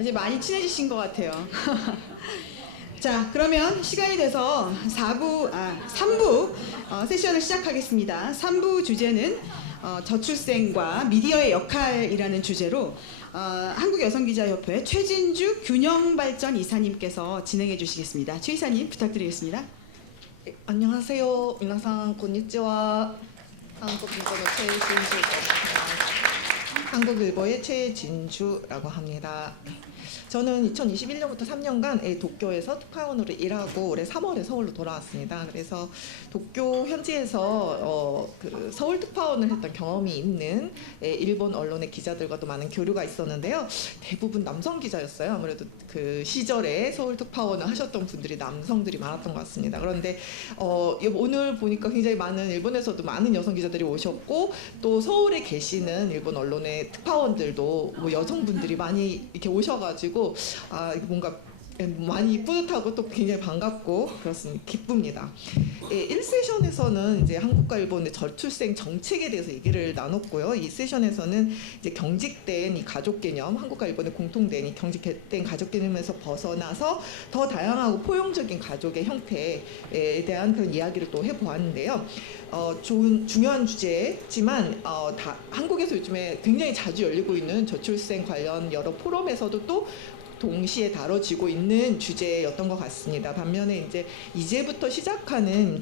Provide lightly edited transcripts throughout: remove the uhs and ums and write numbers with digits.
이제 많이 친해지신 것 같아요. 자, 그러면 시간이 돼서 3부 세션을 시작하겠습니다. 3부 주제는 저출생과 미디어의 역할이라는 주제로 한국여성기자협회 최진주 균형발전 이사님께서 진행해 주시겠습니다. 최 이사님 부탁드리겠습니다. 안녕하세요.皆さん konnichiwa. 한국일보의 최진주라고 합니다. 저는 2021년부터 3년간 도쿄에서 특파원으로 일하고 올해 3월에 서울로 돌아왔습니다. 그래서 도쿄 현지에서 그 서울 특파원을 했던 경험이 있는 일본 언론의 기자들과도 많은 교류가 있었는데요. 대부분 남성 기자였어요. 아무래도 그 시절에 서울 특파원을 하셨던 분들이 남성들이 많았던 것 같습니다. 그런데 오늘 보니까 굉장히 많은 일본에서도 많은 여성 기자들이 오셨고 또 서울에 계시는 일본 언론의 특파원들도 뭐 여성분들이 많이 이렇게 오셔가지고 뭔가 많이 뿌듯하고 또 굉장히 반갑고 그렇습니다. 기쁩니다. 1세션에서는 이제 한국과 일본의 저출생 정책에 대해서 얘기를 나눴고요. 2세션에서는 이제 경직된 이 가족 개념, 한국과 일본의 공통된 이 경직된 가족 개념에서 벗어나서 더 다양하고 포용적인 가족의 형태에 대한 그런 이야기를 또 해보았는데요. 중요한 주제지만 한국에서 요즘에 굉장히 자주 열리고 있는 저출생 관련 여러 포럼에서도 또 동시에 다뤄지고 있는 주제였던 것 같습니다. 반면에 이제부터 시작하는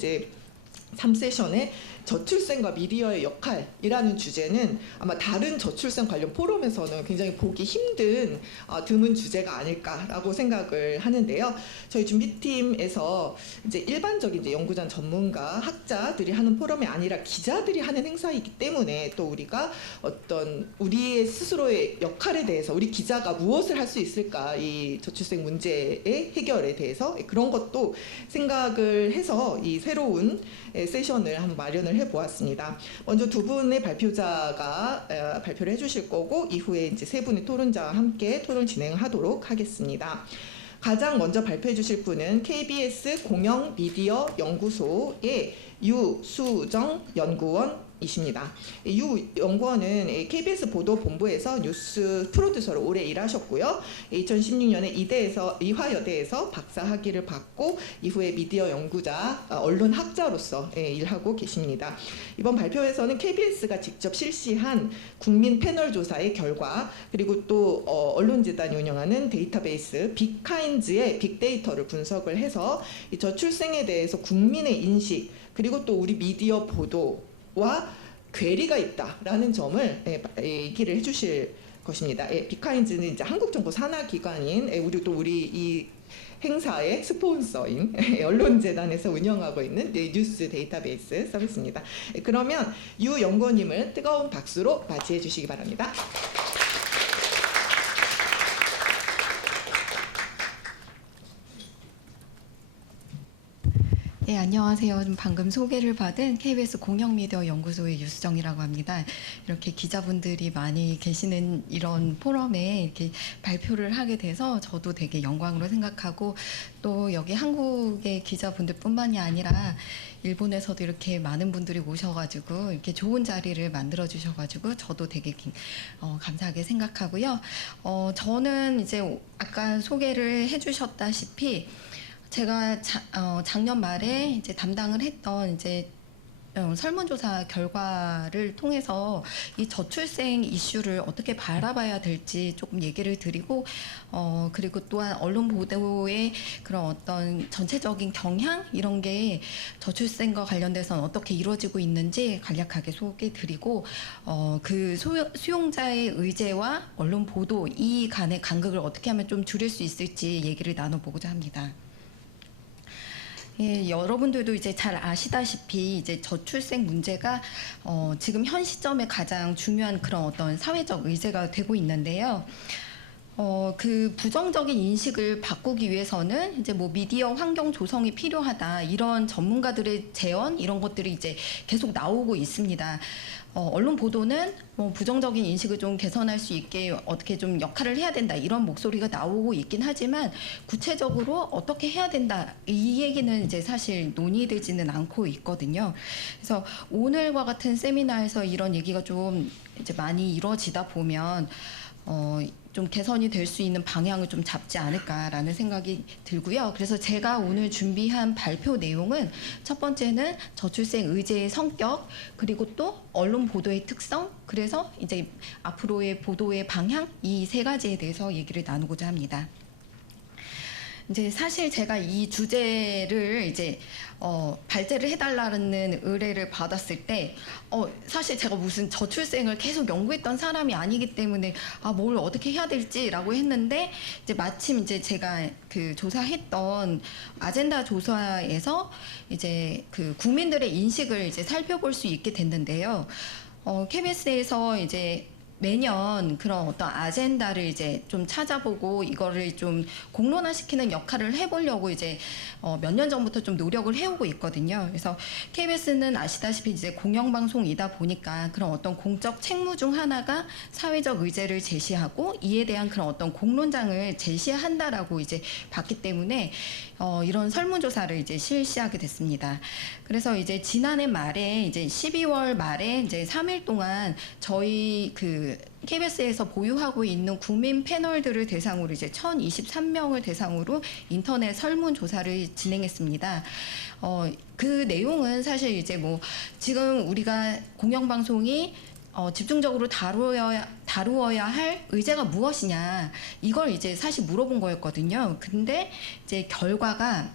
3세션의 저출생과 미디어의 역할이라는 주제는 아마 다른 저출생 관련 포럼에서는 굉장히 보기 힘든 드문 주제가 아닐까라고 생각을 하는데요. 저희 준비팀에서 일반적인 연구자 전문가 학자들이 하는 포럼이 아니라 기자들이 하는 행사이기 때문에 또 우리가 어떤 우리의 스스로의 역할에 대해서 우리 기자가 무엇을 할 수 있을까, 이 저출생 문제의 해결에 대해서 그런 것도 생각을 해서 이 새로운 세션을 한번 마련을 해보았습니다. 먼저 두 분의 발표자가 발표를 해주실 거고 이후에 이제 세 분의 토론자와 함께 토론 진행하도록 하겠습니다. 가장 먼저 발표해 주실 분은 KBS 공영 미디어 연구소의 유수정 연구원이십니다. 유 연구원은 KBS 보도본부에서 뉴스 프로듀서로 오래 일하셨고요. 2016년에 이화여대에서 박사 학위를 받고 이후에 미디어 연구자, 언론 학자로서 일하고 계십니다. 이번 발표에서는 KBS가 직접 실시한 국민 패널 조사의 결과 그리고 또 언론재단이 운영하는 데이터베이스 빅카인즈의 빅데이터를 분석을 해서 이 저출생에 대해서 국민의 인식 그리고 또 우리 미디어 보도와 괴리가 있다라는 점을 얘기를 해주실 것입니다. 빅카인즈는 이제 한국정보 산하기관인 우리 이 행사의 스폰서인 언론재단에서 운영하고 있는 뉴스 데이터베이스 서비스입니다. 그러면 유 연구원님을 뜨거운 박수로 맞이해 주시기 바랍니다. 네, 안녕하세요. 방금 소개를 받은 KBS 공영미디어 연구소의 유수정이라고 합니다. 이렇게 기자분들이 많이 계시는 이런 포럼에 이렇게 발표를 하게 돼서 저도 되게 영광으로 생각하고 또 여기 한국의 기자분들뿐만이 아니라 일본에서도 이렇게 많은 분들이 오셔가지고 이렇게 좋은 자리를 만들어 주셔가지고 저도 되게 감사하게 생각하고요. 저는 이제 아까 소개를 해주셨다시피 제가 작년 말에 이제 담당을 했던 설문조사 결과를 통해서 이 저출생 이슈를 어떻게 바라봐야 될지 조금 얘기를 드리고 그리고 또한 언론 보도의 그런 어떤 전체적인 경향 이런 게 저출생과 관련돼서는 어떻게 이루어지고 있는지 간략하게 소개해 드리고 그 수용자의 의제와 언론 보도 이 간의 간극을 어떻게 하면 좀 줄일 수 있을지 얘기를 나눠보고자 합니다. 예, 여러분들도 이제 잘 아시다시피 이제 저출생 문제가 지금 현 시점에 가장 중요한 그런 어떤 사회적 의제가 되고 있는데요. 그 부정적인 인식을 바꾸기 위해서는 이제 뭐 미디어 환경 조성이 필요하다 이런 전문가들의 제언 이런 것들이 이제 계속 나오고 있습니다. 언론 보도는 부정적인 인식을 좀 개선할 수 있게 어떻게 좀 역할을 해야 된다 이런 목소리가 나오고 있긴 하지만 구체적으로 어떻게 해야 된다 이 얘기는 이제 사실 논의되지는 않고 있거든요. 그래서 오늘과 같은 세미나에서 이런 얘기가 좀 이제 많이 이루어지다 보면 좀 개선이 될 수 있는 방향을 좀 잡지 않을까라는 생각이 들고요. 그래서 제가 오늘 준비한 발표 내용은 첫 번째는 저출생 의제의 성격, 그리고 또 언론 보도의 특성, 그래서 이제 앞으로의 보도의 방향, 이 세 가지에 대해서 얘기를 나누고자 합니다. 이제 사실 제가 이 주제를 이제 발제를 해달라는 의뢰를 받았을 때 사실 제가 무슨 저출생을 계속 연구했던 사람이 아니기 때문에 뭘 어떻게 해야 될지라고 했는데 이제 마침 이제 제가 그 조사했던 아젠다 조사에서 이제 그 국민들의 인식을 이제 살펴볼 수 있게 됐는데요. KBS에서 이제 매년 그런 어떤 아젠다를 이제 좀 찾아보고 이거를 좀 공론화시키는 역할을 해보려고 이제 몇 년 전부터 좀 노력을 해오고 있거든요. 그래서 KBS는 아시다시피 이제 공영방송이다 보니까 그런 어떤 공적 책무 중 하나가 사회적 의제를 제시하고 이에 대한 그런 어떤 공론장을 제시한다라고 이제 봤기 때문에 이런 설문조사를 이제 실시하게 됐습니다. 그래서 이제 지난해 말에 이제 12월 말에 이제 3일 동안 저희 그 KBS에서 보유하고 있는 국민 패널들을 대상으로 이제 1,023명을 대상으로 인터넷 설문조사를 진행했습니다. 그 내용은 사실 이제 뭐 지금 우리가 공영방송이 집중적으로 다루어야 할 의제가 무엇이냐 이걸 이제 사실 물어본 거였거든요. 근데 이제 결과가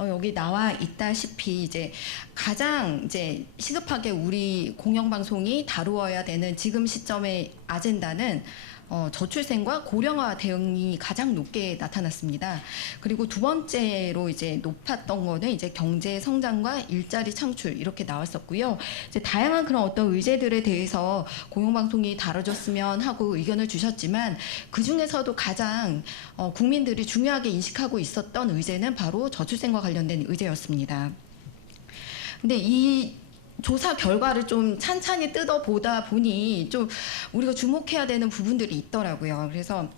여기 나와 있다시피 이제 가장 이제 시급하게 우리 공영방송이 다루어야 되는 지금 시점의 아젠다는 저출생과 고령화 대응이 가장 높게 나타났습니다. 그리고 두 번째로 이제 높았던 거는 이제 경제 성장과 일자리 창출 이렇게 나왔었고요. 이제 다양한 그런 어떤 의제들에 대해서 공영방송이 다뤄줬으면 하고 의견을 주셨지만 그 중에서도 가장 국민들이 중요하게 인식하고 있었던 의제는 바로 저출생과 관련된 의제였습니다. 근데 이 조사 결과를 좀 찬찬히 뜯어보다 보니 좀 우리가 주목해야 되는 부분들이 있더라고요. 그래서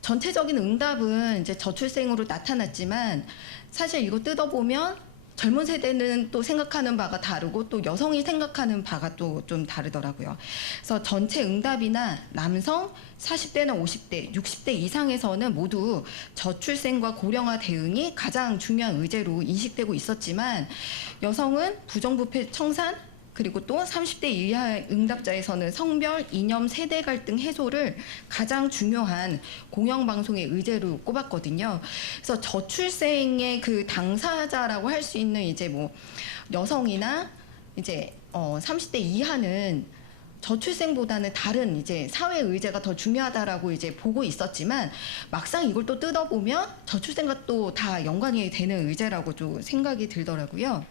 전체적인 응답은 이제 저출생으로 나타났지만 사실 이거 뜯어보면 젊은 세대는 또 생각하는 바가 다르고 또 여성이 생각하는 바가 또 좀 다르더라고요. 그래서 전체 응답이나 남성 40대나 50대, 60대 이상에서는 모두 저출생과 고령화 대응이 가장 중요한 의제로 인식되고 있었지만 여성은 부정부패 청산 그리고 또 30대 이하 응답자에서는 성별, 이념, 세대 갈등 해소를 가장 중요한 공영방송의 의제로 꼽았거든요. 그래서 저출생의 그 당사자라고 할 수 있는 이제 뭐 여성이나 이제 30대 이하는 저출생보다는 다른 이제 사회 의제가 더 중요하다라고 이제 보고 있었지만 막상 이걸 또 뜯어보면 저출생과 또 다 연관이 되는 의제라고 좀 생각이 들더라고요.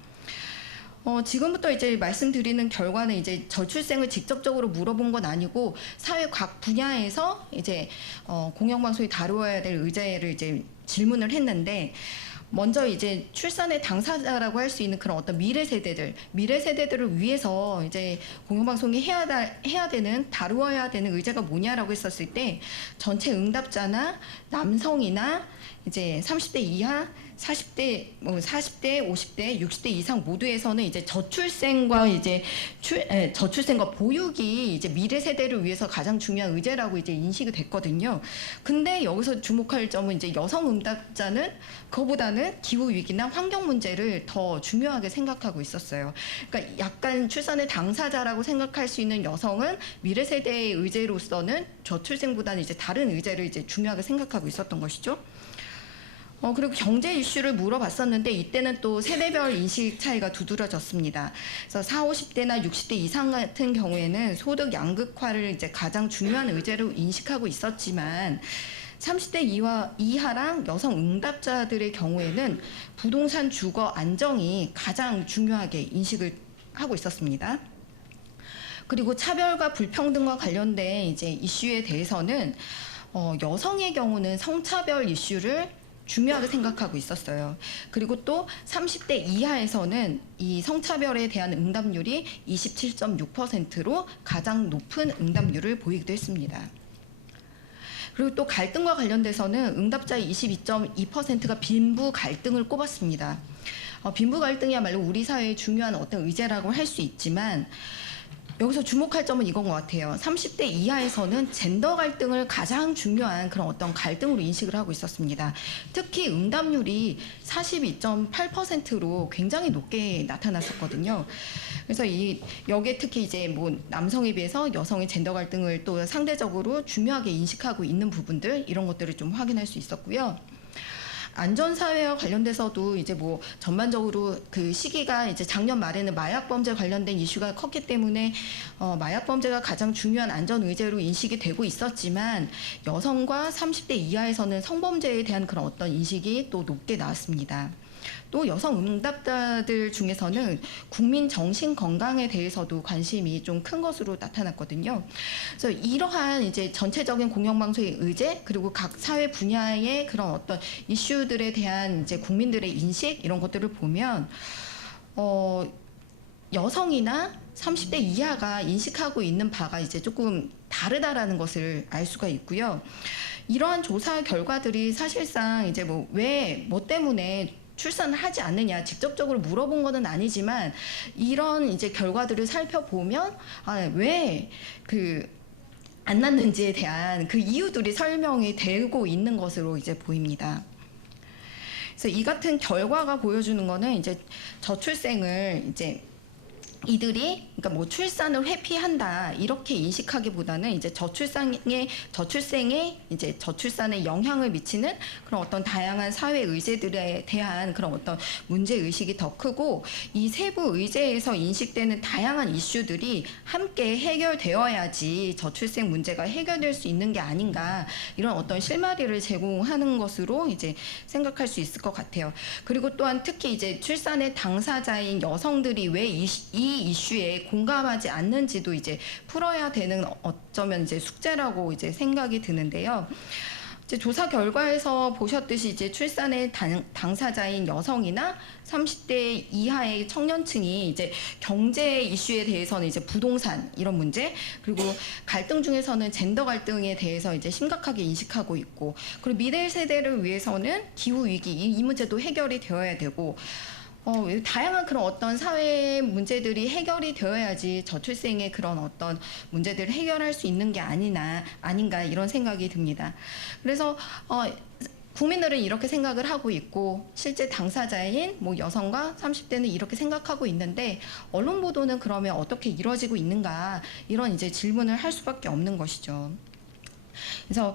지금부터 이제 말씀드리는 결과는 이제 저출생을 직접적으로 물어본 건 아니고 사회 각 분야에서 이제 공영방송이 다루어야 될 의제를 이제 질문을 했는데 먼저 이제 출산의 당사자라고 할 수 있는 그런 어떤 미래 세대들을 위해서 이제 공영방송이 해야 되는 다루어야 되는 의제가 뭐냐라고 했었을 때 전체 응답자나 남성이나 이제 30대 이하 40대, 50대, 60대 이상 모두에서는 이제 저출생과 이제 저출생과 보육이 이제 미래 세대를 위해서 가장 중요한 의제라고 이제 인식이 됐거든요. 근데 여기서 주목할 점은 이제 여성 응답자는 그거보다는 기후 위기나 환경 문제를 더 중요하게 생각하고 있었어요. 그러니까 약간 출산의 당사자라고 생각할 수 있는 여성은 미래 세대의 의제로서는 저출생보다는 이제 다른 의제를 이제 중요하게 생각하고 있었던 것이죠. 그리고 경제 이슈를 물어봤었는데 이때는 또 세대별 인식 차이가 두드러졌습니다. 그래서 40, 50대나 60대 이상 같은 경우에는 소득 양극화를 이제 가장 중요한 의제로 인식하고 있었지만 30대 이하랑 여성 응답자들의 경우에는 부동산 주거 안정이 가장 중요하게 인식을 하고 있었습니다. 그리고 차별과 불평등과 관련된 이제 이슈에 대해서는 여성의 경우는 성차별 이슈를 중요하게 생각하고 있었어요. 그리고 또 30대 이하에서는 이 성차별에 대한 응답률이 27.6%로 가장 높은 응답률을 보이기도 했습니다. 그리고 또 갈등과 관련돼서는 응답자의 22.2%가 빈부 갈등을 꼽았습니다. 빈부 갈등이야말로 우리 사회의 중요한 어떤 의제라고 할 수 있지만 여기서 주목할 점은 이건 것 같아요. 30대 이하에서는 젠더 갈등을 가장 중요한 그런 어떤 갈등으로 인식을 하고 있었습니다. 특히 응답률이 42.8%로 굉장히 높게 나타났었거든요. 그래서 여기에 특히 이제 뭐 남성에 비해서 여성의 젠더 갈등을 또 상대적으로 중요하게 인식하고 있는 부분들, 이런 것들을 좀 확인할 수 있었고요. 안전사회와 관련돼서도 이제 뭐 전반적으로 그 시기가 이제 작년 말에는 마약 범죄 관련된 이슈가 컸기 때문에 마약 범죄가 가장 중요한 안전 의제로 인식이 되고 있었지만, 여성과 30대 이하에서는 성범죄에 대한 그런 어떤 인식이 또 높게 나왔습니다. 또 여성 응답자들 중에서는 국민 정신 건강에 대해서도 관심이 좀 큰 것으로 나타났거든요. 그래서 이러한 이제 전체적인 공영방송의 의제, 그리고 각 사회 분야의 그런 어떤 이슈들에 대한 이제 국민들의 인식, 이런 것들을 보면 여성이나 30대 이하가 인식하고 있는 바가 이제 조금 다르다라는 것을 알 수가 있고요. 이러한 조사 결과들이 사실상 이제 뭐 때문에 출산을 하지 않느냐 직접적으로 물어본 것은 아니지만, 이런 이제 결과들을 살펴보면 왜 안 낳는지에 대한 그 이유들이 설명이 되고 있는 것으로 이제 보입니다. 그래서 이 같은 결과가 보여주는 거는 이제 저출생을 이제 이들이 그러니까 뭐 출산을 회피한다 이렇게 인식하기보다는 이제 저출생에 이제 저출산에 영향을 미치는 그런 어떤 다양한 사회 의제들에 대한 그런 어떤 문제 의식이 더 크고, 이 세부 의제에서 인식되는 다양한 이슈들이 함께 해결되어야지 저출생 문제가 해결될 수 있는 게 아닌가, 이런 어떤 실마리를 제공하는 것으로 이제 생각할 수 있을 것 같아요. 그리고 또한 특히 이제 출산의 당사자인 여성들이 왜 이 이슈에 공감하지 않는지도 이제 풀어야 되는 어쩌면 이제 숙제라고 이제 생각이 드는데요. 이제 조사 결과에서 보셨듯이 이제 출산의 당사자인 여성이나 30대 이하의 청년층이 이제 경제 이슈에 대해서는 이제 부동산 이런 문제, 그리고 갈등 중에서는 젠더 갈등에 대해서 이제 심각하게 인식하고 있고, 그리고 미래 세대를 위해서는 기후 위기 이 문제도 해결이 되어야 되고, 다양한 그런 어떤 사회 문제들이 해결이 되어야지 저출생의 그런 어떤 문제들을 해결할 수 있는 게 아닌가 이런 생각이 듭니다. 그래서 국민들은 이렇게 생각을 하고 있고, 실제 당사자인 뭐 여성과 30대는 이렇게 생각하고 있는데, 언론 보도는 그러면 어떻게 이루어지고 있는가, 이런 이제 질문을 할 수밖에 없는 것이죠. 그래서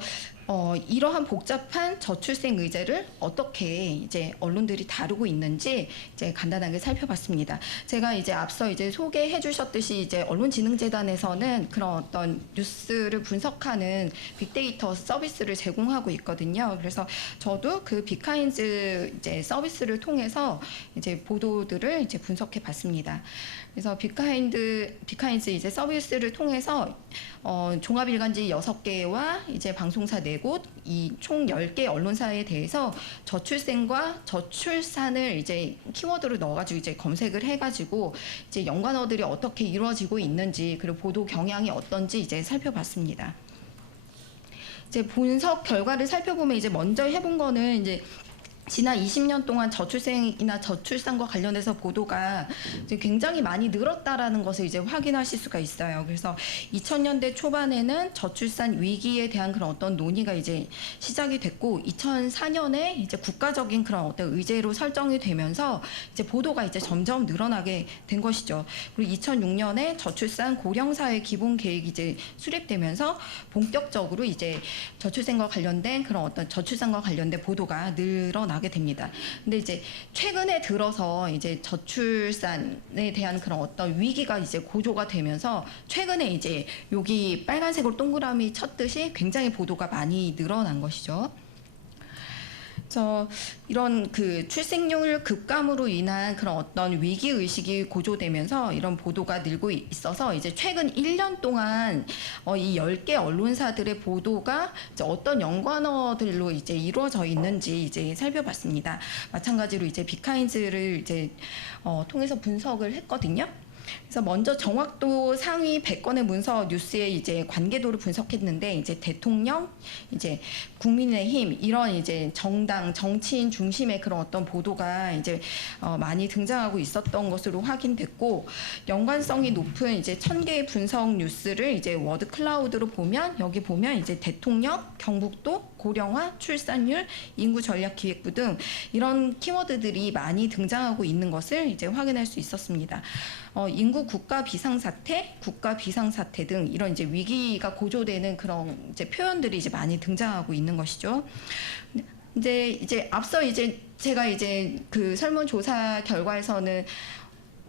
이러한 복잡한 저출생 의제를 어떻게 이제 언론들이 다루고 있는지 이제 간단하게 살펴봤습니다. 제가 이제 앞서 이제 소개해 주셨듯이 이제 언론진흥재단에서는 그런 어떤 뉴스를 분석하는 빅데이터 서비스를 제공하고 있거든요. 그래서 저도 그 비카인즈 이제 서비스를 통해서 이제 보도들을 이제 분석해 봤습니다. 그래서 비카인즈 이제 서비스를 통해서 종합일간지 6개와 이제 방송사 4곳, 이 총 10개 언론사에 대해서 저출생과 저출산을 이제 키워드로 넣어가지고 이제 검색을 해가지고 이제 연관어들이 어떻게 이루어지고 있는지, 그리고 보도 경향이 어떤지 이제 살펴봤습니다. 이제 분석 결과를 살펴보면 이제 먼저 해본 거는 이제 지난 20년 동안 저출생이나 저출산과 관련해서 보도가 이제 굉장히 많이 늘었다라는 것을 이제 확인하실 수가 있어요. 그래서 2000년대 초반에는 저출산 위기에 대한 그런 어떤 논의가 이제 시작이 됐고, 2004년에 이제 국가적인 그런 어떤 의제로 설정이 되면서 이제 보도가 이제 점점 늘어나게 된 것이죠. 그리고 2006년에 저출산 고령사회 기본 계획이 이제 수립되면서 본격적으로 이제 저출생과 관련된 그런 어떤 저출산과 관련된 보도가 늘어나게 됩니다. 근데 이제 최근에 들어서 이제 저출산에 대한 그런 어떤 위기가 이제 고조가 되면서 최근에 이제 여기 빨간색으로 동그라미 쳤듯이 굉장히 보도가 많이 늘어난 것이죠. 이런 그 출생률 급감으로 인한 그런 어떤 위기 의식이 고조되면서 이런 보도가 늘고 있어서 이제 최근 1년 동안 이 10개 언론사들의 보도가 이제 어떤 연관어들로 이제 이루어져 있는지 이제 살펴봤습니다. 마찬가지로 이제 비카인즈를 이제 통해서 분석을 했거든요. 그래서 먼저 정확도 상위 100건의 문서 뉴스의 이제 관계도를 분석했는데 이제 대통령, 이제 국민의힘 이런 이제 정당 정치인 중심의 그런 어떤 보도가 이제 많이 등장하고 있었던 것으로 확인됐고 연관성이 높은 이제 1000개의 분석 뉴스를 이제 워드 클라우드로 보면 여기 보면 이제 대통령, 경북도, 고령화, 출산율, 인구 전략 기획부 등 이런 키워드들이 많이 등장하고 있는 것을 이제 확인할 수 있었습니다. 인구 국가 비상사태 등 이런 이제 위기가 고조되는 그런 이제 표현들이 이제 많이 등장하고 있는 것이죠. 이제 앞서 이제 제가 이제 그 설문조사 결과에서는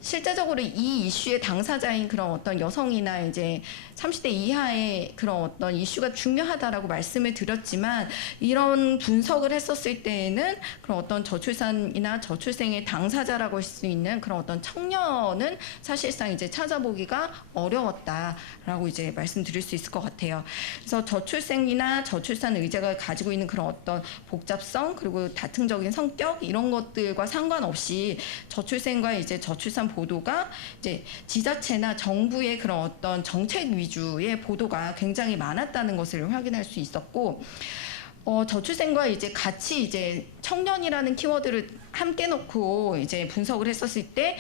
실제적으로 이 이슈의 당사자인 그런 어떤 여성이나 이제 30대 이하의 그런 어떤 이슈가 중요하다라고 말씀을 드렸지만 이런 분석을 했었을 때에는 그런 어떤 저출산이나 저출생의 당사자라고 할 수 있는 그런 어떤 청년은 사실상 이제 찾아보기가 어려웠다라고 이제 말씀드릴 수 있을 것 같아요. 그래서 저출생이나 저출산 의제가 가지고 있는 그런 어떤 복잡성 그리고 다층적인 성격 이런 것들과 상관없이 저출생과 이제 저출산 보도가 이제 지자체나 정부의 그런 어떤 정책 위주의 보도가 굉장히 많았다는 것을 확인할 수 있었고, 저출생과 이제 같이 이제 청년이라는 키워드를 함께 놓고 이제 분석을 했었을 때,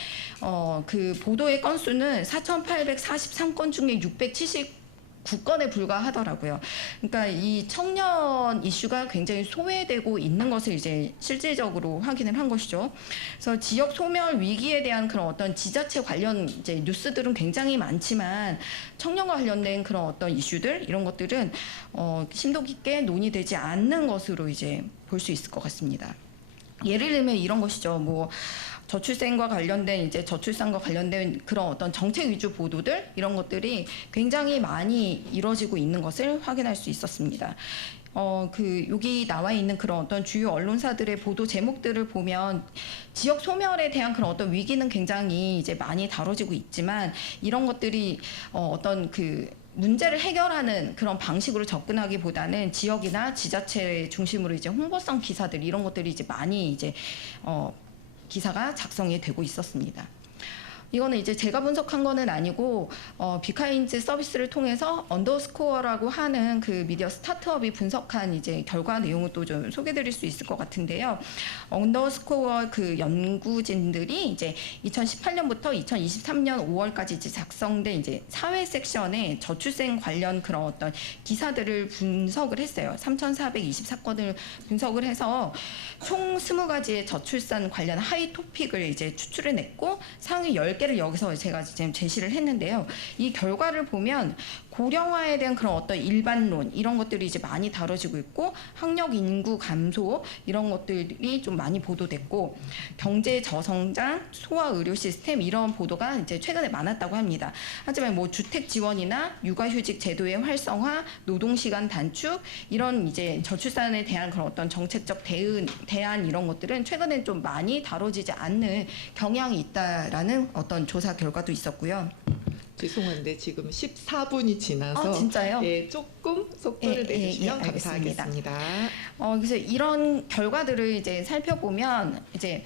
그 보도의 건수는 4,843건 중에 679건에 불과하더라고요. 그러니까 이 청년 이슈가 굉장히 소외되고 있는 것을 이제 실질적으로 확인을 한 것이죠. 그래서 지역 소멸 위기에 대한 그런 어떤 지자체 관련 이제 뉴스들은 굉장히 많지만 청년과 관련된 그런 어떤 이슈들 이런 것들은 심도 깊게 논의되지 않는 것으로 이제 볼 수 있을 것 같습니다. 예를 들면 이런 것이죠. 뭐 저출생과 관련된 이제 저출산과 관련된 그런 어떤 정책 위주 보도들 이런 것들이 굉장히 많이 이루어지고 있는 것을 확인할 수 있었습니다. 여기 나와 있는 그런 어떤 주요 언론사들의 보도 제목들을 보면 지역 소멸에 대한 그런 어떤 위기는 굉장히 이제 많이 다뤄지고 있지만 이런 것들이 어떤 그 문제를 해결하는 그런 방식으로 접근하기보다는 지역이나 지자체 중심으로 이제 홍보성 기사들 이런 것들이 이제 많이 이제 기사가 작성이 되고 있었습니다. 이거는 이제 제가 분석한 거는 아니고 비카인즈 서비스를 통해서 언더스코어라고 하는 그 미디어 스타트업이 분석한 이제 결과 내용을 또 좀 소개드릴 수 있을 것 같은데요. 언더스코어 그 연구진들이 이제 2018년부터 2023년 5월까지 이제 작성된 이제 사회 섹션에 저출생 관련 그런 어떤 기사들을 분석을 했어요. 3,424건을 분석을 해서 총 20가지의 저출산 관련 하이 토픽을 이제 추출해냈고 상위 10개를 여기서 제가 지금 제시를 했는데요. 이 결과를 보면 고령화에 대한 그런 어떤 일반론 이런 것들이 이제 많이 다뤄지고 있고 학력 인구 감소 이런 것들이 좀 많이 보도됐고 경제 저성장, 소아 의료 시스템 이런 보도가 이제 최근에 많았다고 합니다. 하지만 뭐 주택 지원이나 육아휴직 제도의 활성화, 노동 시간 단축 이런 이제 저출산에 대한 그런 어떤 정책적 대안 이런 것들은 최근에 좀 많이 다뤄지지 않는 경향이 있다라는 어떤 조사 결과도 있었고요. 죄송한데 지금 14분이 지나서 진짜요? 예, 조금 속도를 내주시면 감사하겠습니다. 그래서 이런 결과들을 이제 살펴보면 이제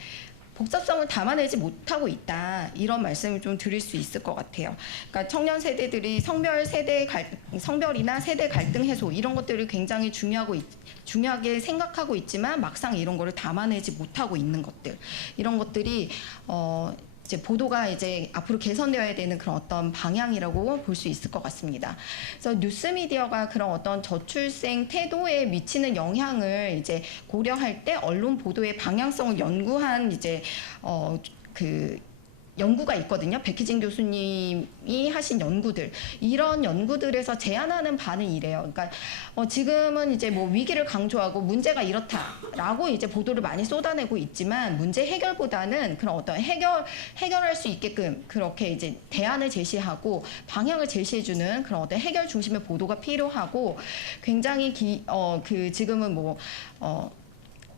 복잡성을 담아내지 못하고 있다 이런 말씀을 좀 드릴 수 있을 것 같아요. 그러니까 청년 세대들이 성별이나 세대 갈등 해소 이런 것들을 굉장히 중요하게 생각하고 있지만 막상 이런 거를 담아내지 못하고 있는 것들 이런 것들이 이제 보도가 이제 앞으로 개선되어야 되는 그런 어떤 방향이라고 볼 수 있을 것 같습니다. 그래서 뉴스 미디어가 그런 어떤 저출생 태도에 미치는 영향을 이제 고려할 때 언론 보도의 방향성을 연구한 이제 그 연구가 있거든요. 백희진 교수님이 하신 연구들 이런 연구들에서 제안하는 바는 이래요. 그러니까 지금은 이제 뭐 위기를 강조하고 문제가 이렇다라고 이제 보도를 많이 쏟아내고 있지만 문제 해결보다는 그런 어떤 해결할 수 있게끔 그렇게 이제 대안을 제시하고 방향을 제시해주는 그런 어떤 해결 중심의 보도가 필요하고 굉장히 지금은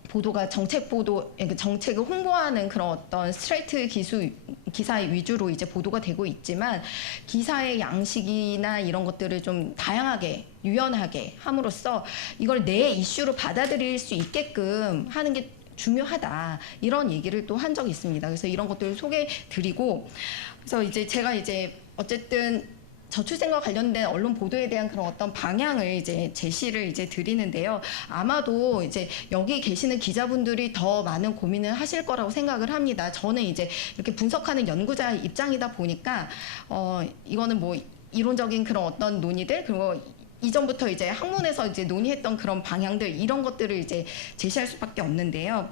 보도가 정책을 홍보하는 그런 어떤 스트레이트 기사 위주로 이제 보도가 되고 있지만 기사의 양식이나 이런 것들을 좀 다양하게 유연하게 함으로써 이걸 내 이슈로 받아들일 수 있게끔 하는 게 중요하다 이런 얘기를 또 한 적이 있습니다. 그래서 이런 것들을 소개드리고 그래서 이제 제가 이제 어쨌든 저출생과 관련된 언론 보도에 대한 그런 어떤 방향을 이제 제시를 이제 드리는데요. 아마도 이제 여기 계시는 기자분들이 더 많은 고민을 하실 거라고 생각을 합니다. 저는 이제 이렇게 분석하는 연구자 입장이다 보니까 이거는 뭐 이론적인 그런 어떤 논의들 그리고 이전부터 이제 학문에서 이제 논의했던 그런 방향들 이런 것들을 이제 제시할 수밖에 없는데요.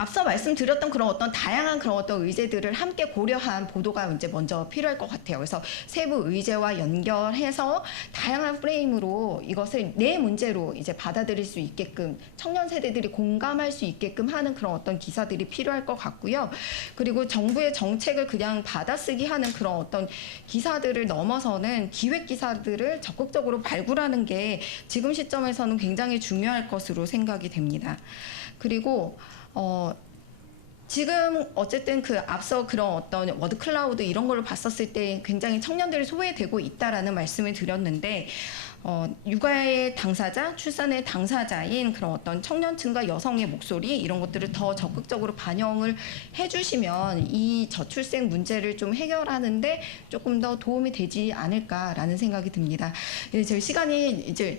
앞서 말씀드렸던 그런 어떤 다양한 그런 어떤 의제들을 함께 고려한 보도가 이제 먼저 필요할 것 같아요. 그래서 세부 의제와 연결해서 다양한 프레임으로 이것을 내 문제로 이제 받아들일 수 있게끔 청년 세대들이 공감할 수 있게끔 하는 그런 어떤 기사들이 필요할 것 같고요. 그리고 정부의 정책을 그냥 받아쓰기 하는 그런 어떤 기사들을 넘어서는 기획 기사들을 적극적으로 발굴하는 게 지금 시점에서는 굉장히 중요할 것으로 생각이 됩니다. 그리고 지금 어쨌든 그 앞서 그런 어떤 워드 클라우드 이런 걸 봤었을 때 굉장히 청년들이 소외되고 있다라는 말씀을 드렸는데 육아의 당사자, 출산의 당사자인 그런 어떤 청년층과 여성의 목소리 이런 것들을 더 적극적으로 반영을 해주시면 이 저출생 문제를 좀 해결하는데 조금 더 도움이 되지 않을까라는 생각이 듭니다. 제 시간이 이제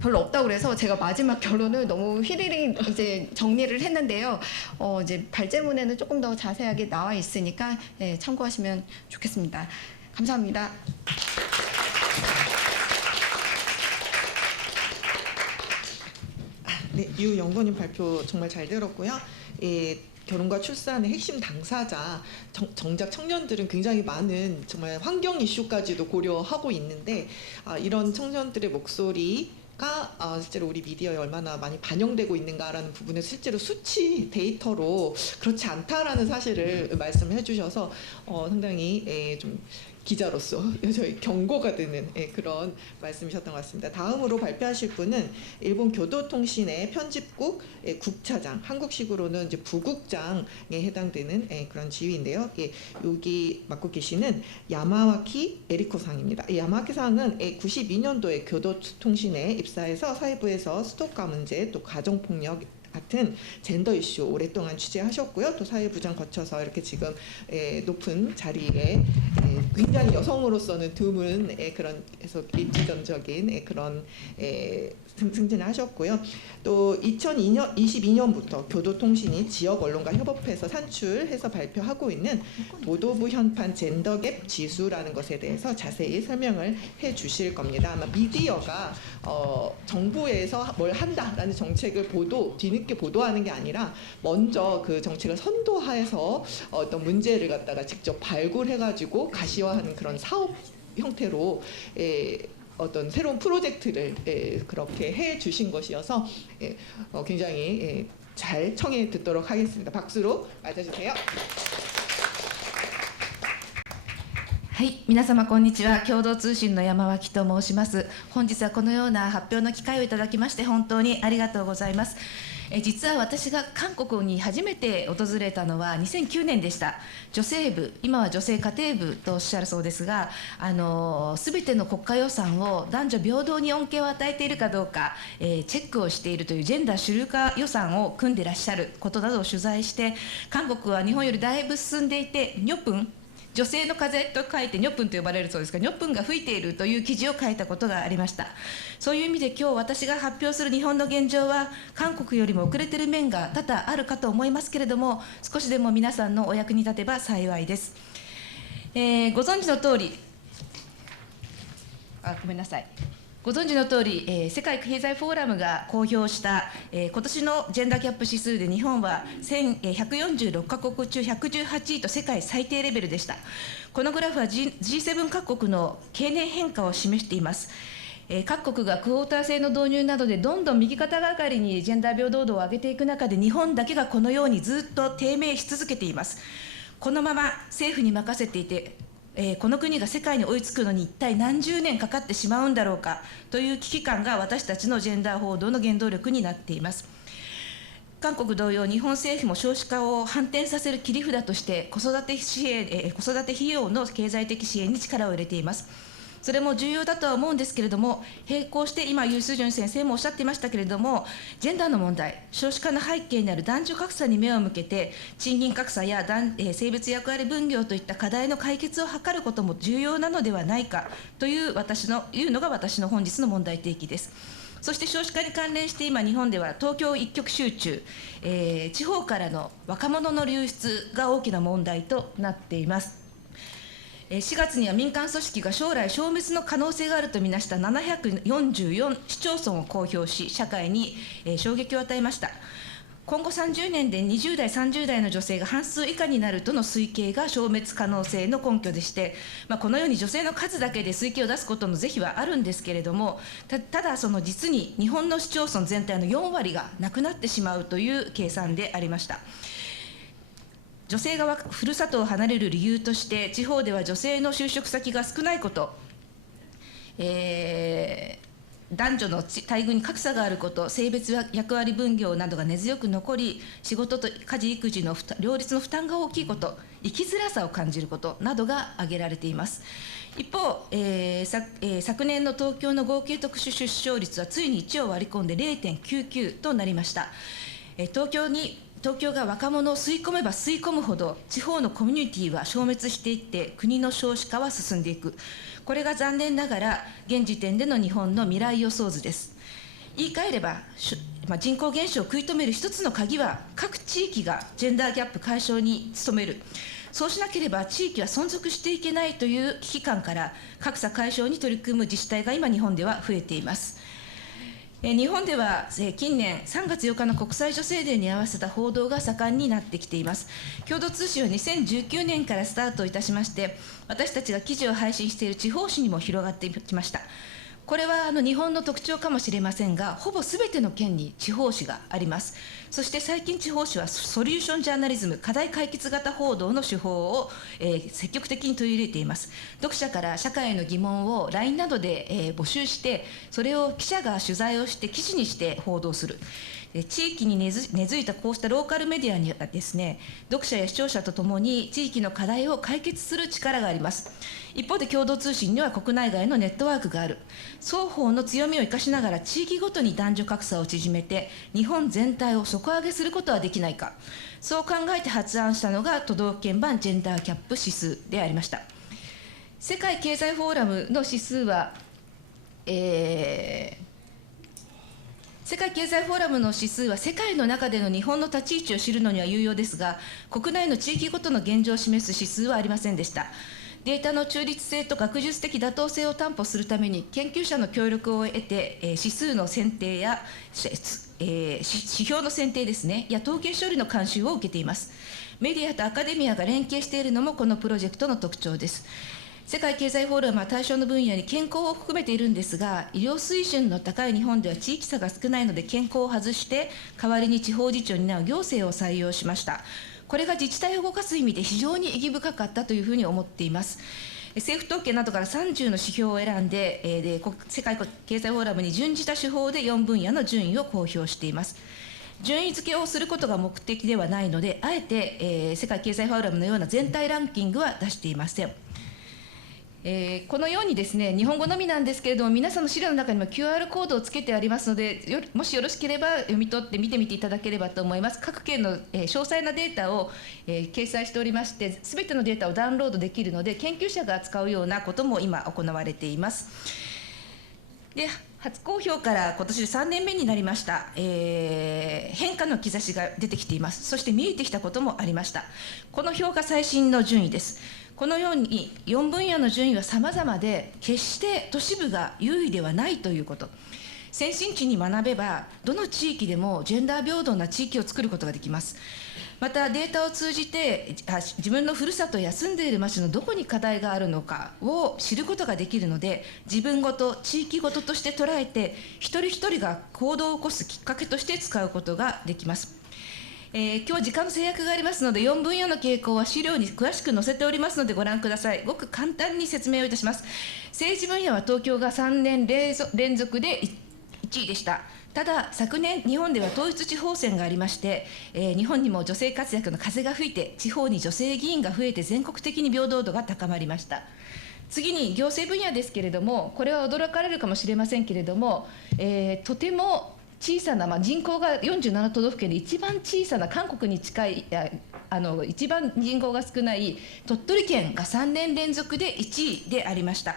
별로 없다고 그래서 제가 마지막 결론을 너무 휘리릭 이제 정리를 했는데요. 이제 발제문에는 조금 더 자세하게 나와 있으니까 참고하시면 좋겠습니다. 감사합니다. 네, 유 연구원님 발표 정말 잘 들었고요. 결혼과 출산의 핵심 당사자 정작 청년들은 굉장히 많은 정말 환경 이슈까지도 고려하고 있는데 이런 청년들의 목소리가 실제로 우리 미디어에 얼마나 많이 반영되고 있는가라는 부분에서 실제로 수치 데이터로 그렇지 않다라는 사실을 말씀해 주셔서 상당히 좀 기자로서 저희 경고가 되는 그런 말씀이셨던 것 같습니다. 다음으로 발표하실 분은 일본 교도통신의 편집국 국차장, 한국식으로는 이제 부국장에 해당되는 그런 지위인데요. 여기 맡고 계시는 야마와키 에리코상입니다. 야마와키상은 92년도에 교도통신에 입사해서 사회부에서 스토커 문제, 또 가정폭력 같은 젠더 이슈 오랫동안 취재하셨고요. 또 사회부장 거쳐서 이렇게 지금 높은 자리에 굉장히 여성으로서는 드문 그런 해서 입지전적인 그런 승진을 하셨고요. 또 2022년부터 교도통신이 지역 언론과 협업해서 산출해서 발표하고 있는 보도부 현판 젠더갭 지수라는 것에 대해서 자세히 설명을 해주실 겁니다. 아마 미디어가 정부에서 뭘 한다라는 정책을 뒤늦게 보도하는 게 아니라 먼저 그 정책을 선도해서 어떤 문제를 갖다가 직접 발굴해가지고 가시화하는 그런 사업 형태로 어떤 새로운 프로젝트를 그렇게 해 주신 것이어서 굉장히 잘 청해 듣도록 하겠습니다. 박수로 맞아주세요. はい、皆様こんにちは。共同通信の山脇と申します。本日はこのような発表の機会をいただきまして本当にありがとうございます。実は私が韓国に初めて訪れたのは2009年でした。女性部、今は女性家庭部とおっしゃるそうですが、すべての国家予算を男女平等に恩恵を与えているかどうか、チェックをしているというジェンダー主流化予算を組んでいらっしゃることなどを取材して、韓国は日本よりだいぶ進んでいて、ニョプン、女性の風と書いてニョプンと呼ばれるそうですが、ニョプンが吹いているという記事を書いたことがありました。そういう意味で今日私が発表する日本の現状は韓国よりも遅れている面が多々あるかと思いますけれども、少しでも皆さんのお役に立てば幸いです。ご存知の通り、ごめんなさい。ご存知の通り、世界経済フォーラムが公表した、今年のジェンダーギャップ指数で日本は146カ国中118位と世界最低レベルでした。このグラフは、G7 各国の経年変化を示しています。各国がクォーター制の導入などでどんどん右肩上がりにジェンダー平等度を上げていく中で、日本だけがこのようにずっと低迷し続けています。このまま政府に任せていてこの国が世界に追いつくのに一体何十年かかってしまうんだろうかという危機感が私たちのジェンダー報道の原動力になっています。韓国同様、日本政府も少子化を反転させる切り札として子育て費用の経済的支援に力を入れています。それも重要だとは思うんですけれども、並行して今ユースジュン先生もおっしゃっていましたけれども、ジェンダーの問題、少子化の背景にある男女格差に目を向けて、賃金格差や性別役割分業といった課題の解決を図ることも重要なのではないかというのが私の本日の問題提起です。そして少子化に関連して今日本では東京一極集中、地方からの若者の流出が大きな問題となっています。4月には民間組織が将来消滅の可能性があるとみなした744市町村を公表し、社会に衝撃を与えました。今後30年で20代、30代の女性が半数以下になるとの推計が消滅可能性の根拠でして、このように女性の数だけで推計を出すことの是非はあるんですけれども、ただその実に日本の市町村全体の4割がなくなってしまうという計算でありました。女性がふるさとを離れる理由として、地方では女性の就職先が少ないこと、男女の待遇に格差があること、性別役割分業などが根強く残り、仕事と家事育児の両立の負担が大きいこと、生きづらさを感じることなどが挙げられています。一方、昨年の東京の合計特殊出生率はついに1を割り込んで 0.99 となりました。東京が若者を吸い込めば吸い込むほど、地方のコミュニティは消滅していって、国の少子化は進んでいく。これが残念ながら現時点での日本の未来予想図です。言い換えれば、人口減少を食い止める一つの鍵は、各地域がジェンダーギャップ解消に努める。そうしなければ地域は存続していけないという危機感から、格差解消に取り組む自治体が今日本では増えています。日本では近年3月8日の国際女性デーに合わせた報道が盛んになってきています。共同通信は2019年からスタートいたしまして、私たちが記事を配信している地方紙にも広がってきました。これは日本の特徴かもしれませんが、ほぼすべての県に地方紙があります。そして最近地方紙はソリューションジャーナリズム、課題解決型報道の手法を、積極的に取り入れています。読者から社会への疑問を LINE などで、募集して、それを記者が取材をして記事にして報道する。地域に根付いたこうしたローカルメディアにはですね、読者や視聴者とともに地域の課題を解決する力があります。一方で共同通信には国内外のネットワークがある。双方の強みを生かしながら地域ごとに男女格差を縮めて、日本全体を底上げすることはできないか。そう考えて発案したのが都道府県版ジェンダーギャップ指数でありました。世界経済フォーラムの指数は、世界経済フォーラムの指数は世界の中での日本の立ち位置を知るのには有用ですが、国内の地域ごとの現状を示す指数はありませんでした。データの中立性と学術的妥当性を担保するために、研究者の協力を得て、指数の選定や、指標の選定ですね、や統計処理の監修を受けています。メディアとアカデミアが連携しているのもこのプロジェクトの特徴です。世界経済フォーラムは対象の分野に健康を含めているんですが、医療水準の高い日本では地域差が少ないので健康を外して、代わりに地方自治を担う行政を採用しました。これが自治体を動かす意味で非常に意義深かったというふうに思っています。政府統計などから30の指標を選んで、世界経済フォーラムに準じた手法で4分野の順位を公表しています。順位付けをすることが目的ではないので、あえて、世界経済フォーラムのような全体ランキングは出していません。このようにですね、日本語のみなんですけれども、皆さんの資料の中にも QR コードをつけてありますので、もしよろしければ読み取って見てみていただければと思います。各県の、詳細なデータを、掲載しておりまして、すべてのデータをダウンロードできるので、研究者が扱うようなことも今行われています。で、初公表から今年で3年目になりました、変化の兆しが出てきています。そして見えてきたこともありました。この表が最新の順位です。このように4分野の順位は様々で、決して都市部が優位ではないということ。先進地に学べば、どの地域でもジェンダー平等な地域を作ることができます。またデータを通じて、自分のふるさとや住んでいる町のどこに課題があるのかを知ることができるので、自分ごと、地域ごととして捉えて、一人一人が行動を起こすきっかけとして使うことができます。今日は時間の制約がありますので、4分野の傾向は資料に詳しく載せておりますのでご覧ください。ごく簡単に説明をいたします。政治分野は東京が3年連続で1位でした。ただ昨年日本では統一地方選がありまして、日本にも女性活躍の風が吹いて、地方に女性議員が増えて全国的に平等度が高まりました。次に行政分野ですけれども、これは驚かれるかもしれませんけれども、とても小さな、人口が47都道府県で一番小さな韓国に近い一番人口が少ない鳥取県が3年連続で1位でありました。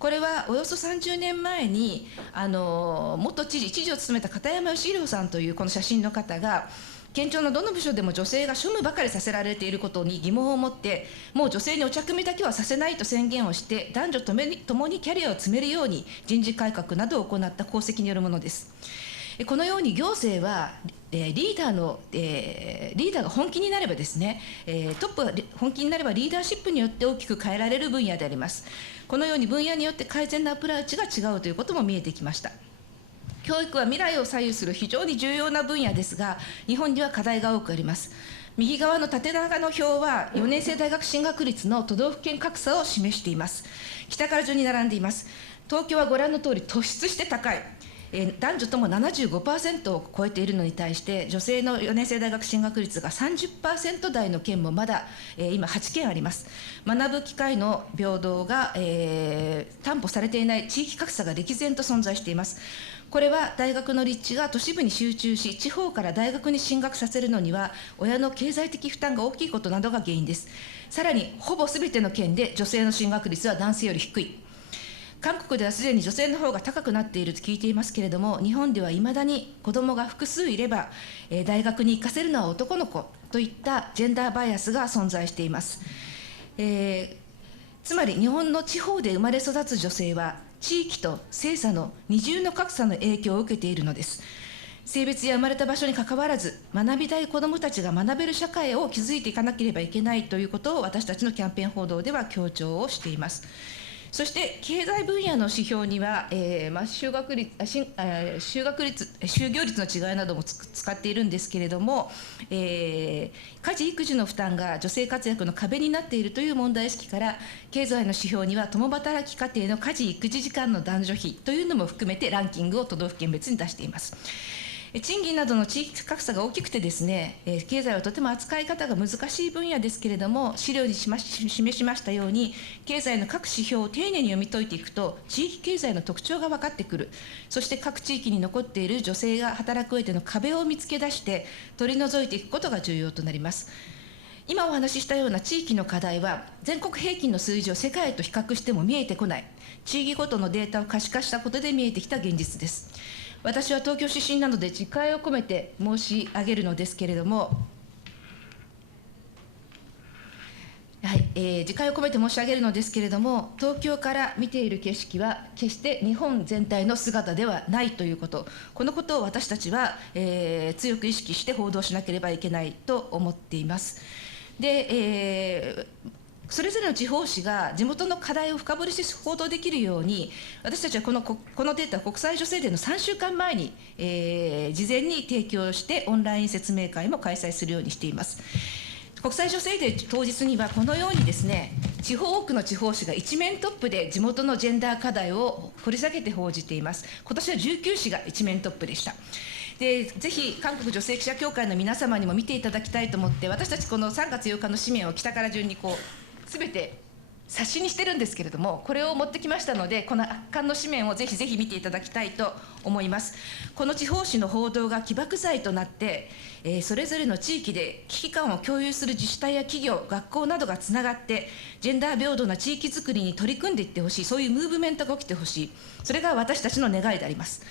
これはおよそ30年前に元知事を務めた片山義弘さんというこの写真の方が、県庁のどの部署でも女性が庶務ばかりさせられていることに疑問を持って、もう女性にお茶組みだけはさせないと宣言をして、男女ともにキャリアを積めるように人事改革などを行った功績によるものです。このように行政はリーダーが本気になればですね、トップが本気になればリーダーシップによって大きく変えられる分野であります。このように分野によって改善のアプローチが違うということも見えてきました。教育は未来を左右する非常に重要な分野ですが、日本には課題が多くあります。右側の縦長の表は4年生大学進学率の都道府県格差を示しています。北から順に並んでいます。東京はご覧の通り突出して高い。男女とも 75% を超えているのに対して、女性の4年生大学進学率が 30% 台の県もまだ、今8県あります。学ぶ機会の平等が、担保されていない地域格差が歴然と存在しています。これは大学の立地が都市部に集中し、地方から大学に進学させるのには親の経済的負担が大きいことなどが原因です。さらにほぼすべての県で女性の進学率は男性より低い。韓国ではすでに女性の方が高くなっていると聞いていますけれども、日本ではいまだに子どもが複数いれば、大学に行かせるのは男の子といったジェンダーバイアスが存在しています。つまり日本の地方で生まれ育つ女性は地域と性差の二重の格差の影響を受けているのです。性別や生まれた場所にかかわらず、学びたい子どもたちが学べる社会を築いていかなければいけないということを、私たちのキャンペーン報道では強調をしています。そして経済分野の指標には、就業率の違いなども使っているんですけれども、家事育児の負担が女性活躍の壁になっているという問題意識から、経済の指標には共働き家庭の家事育児時間の男女比というのも含めてランキングを都道府県別に出しています。賃金などの地域格差が大きくてですね、経済はとても扱い方が難しい分野ですけれども、資料に示しましたように、経済の各指標を丁寧に読み解いていくと、地域経済の特徴が分かってくる。そして各地域に残っている女性が働く上での壁を見つけ出して取り除いていくことが重要となります。今お話ししたような地域の課題は、全国平均の数字を世界と比較しても見えてこない、地域ごとのデータを可視化したことで見えてきた現実です。私は東京出身なので自戒を込めて申し上げるのですけれども、自戒を込めて申し上げるのですけれども、東京から見ている景色は決して日本全体の姿ではないということ、このことを私たちは、強く意識して報道しなければいけないと思っています。で、それぞれの地方紙が地元の課題を深掘りして報道できるように、私たちはこのデータを国際女性デーの3週間前に、事前に提供してオンライン説明会も開催するようにしています。国際女性デー当日にはこのようにですね、多くの地方紙が一面トップで地元のジェンダー課題を掘り下げて報じています。今年は19紙が一面トップでした。でぜひ韓国女性記者協会の皆様にも見ていただきたいと思って、私たちこの3月8日の紙面を北から順にすべて冊子にしてるんですけれども、これを持ってきましたので、この圧巻の紙面をぜひぜひ見ていただきたいと思います。この地方紙の報道が起爆剤となって、それぞれの地域で危機感を共有する自治体や企業、学校などがつながって、ジェンダー平等な地域づくりに取り組んでいってほしい、そういうムーブメントが起きてほしい、それが私たちの願いであります。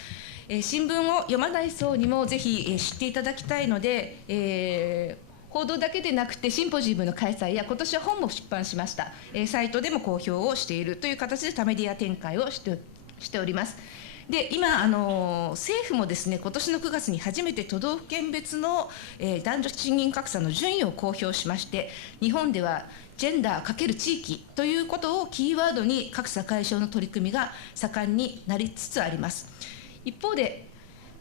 新聞を読まない層にもぜひ知っていただきたいので、報道だけでなくてシンポジウムの開催や、今年は本も出版しました、サイトでも公表をしているという形で多メディア展開をしております。で今政府もですね、今年の9月に初めて都道府県別の、男女賃金格差の順位を公表しまして、日本ではジェンダー×地域ということをキーワードに格差解消の取り組みが盛んになりつつあります。一方で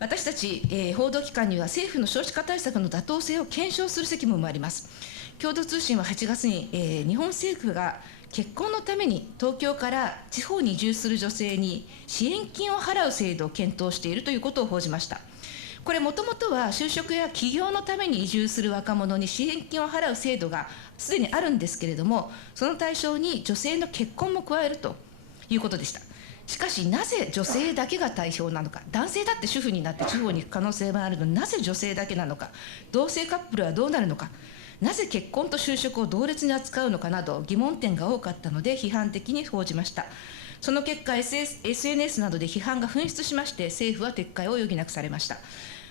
私たち、報道機関には政府の少子化対策の妥当性を検証する責務もあります。共同通信は8月に、日本政府が結婚のために東京から地方に移住する女性に支援金を払う制度を検討しているということを報じました。これもともとは就職や起業のために移住する若者に支援金を払う制度がすでにあるんですけれども、その対象に女性の結婚も加えるということでした。しかしなぜ女性だけが対象なのか、男性だって主婦になって地方に行く可能性もあるのになぜ女性だけなのか、同性カップルはどうなるのか、なぜ結婚と就職を同列に扱うのかなど疑問点が多かったので批判的に報じました。その結果 SNS などで批判が噴出しまして、政府は撤回を余儀なくされました。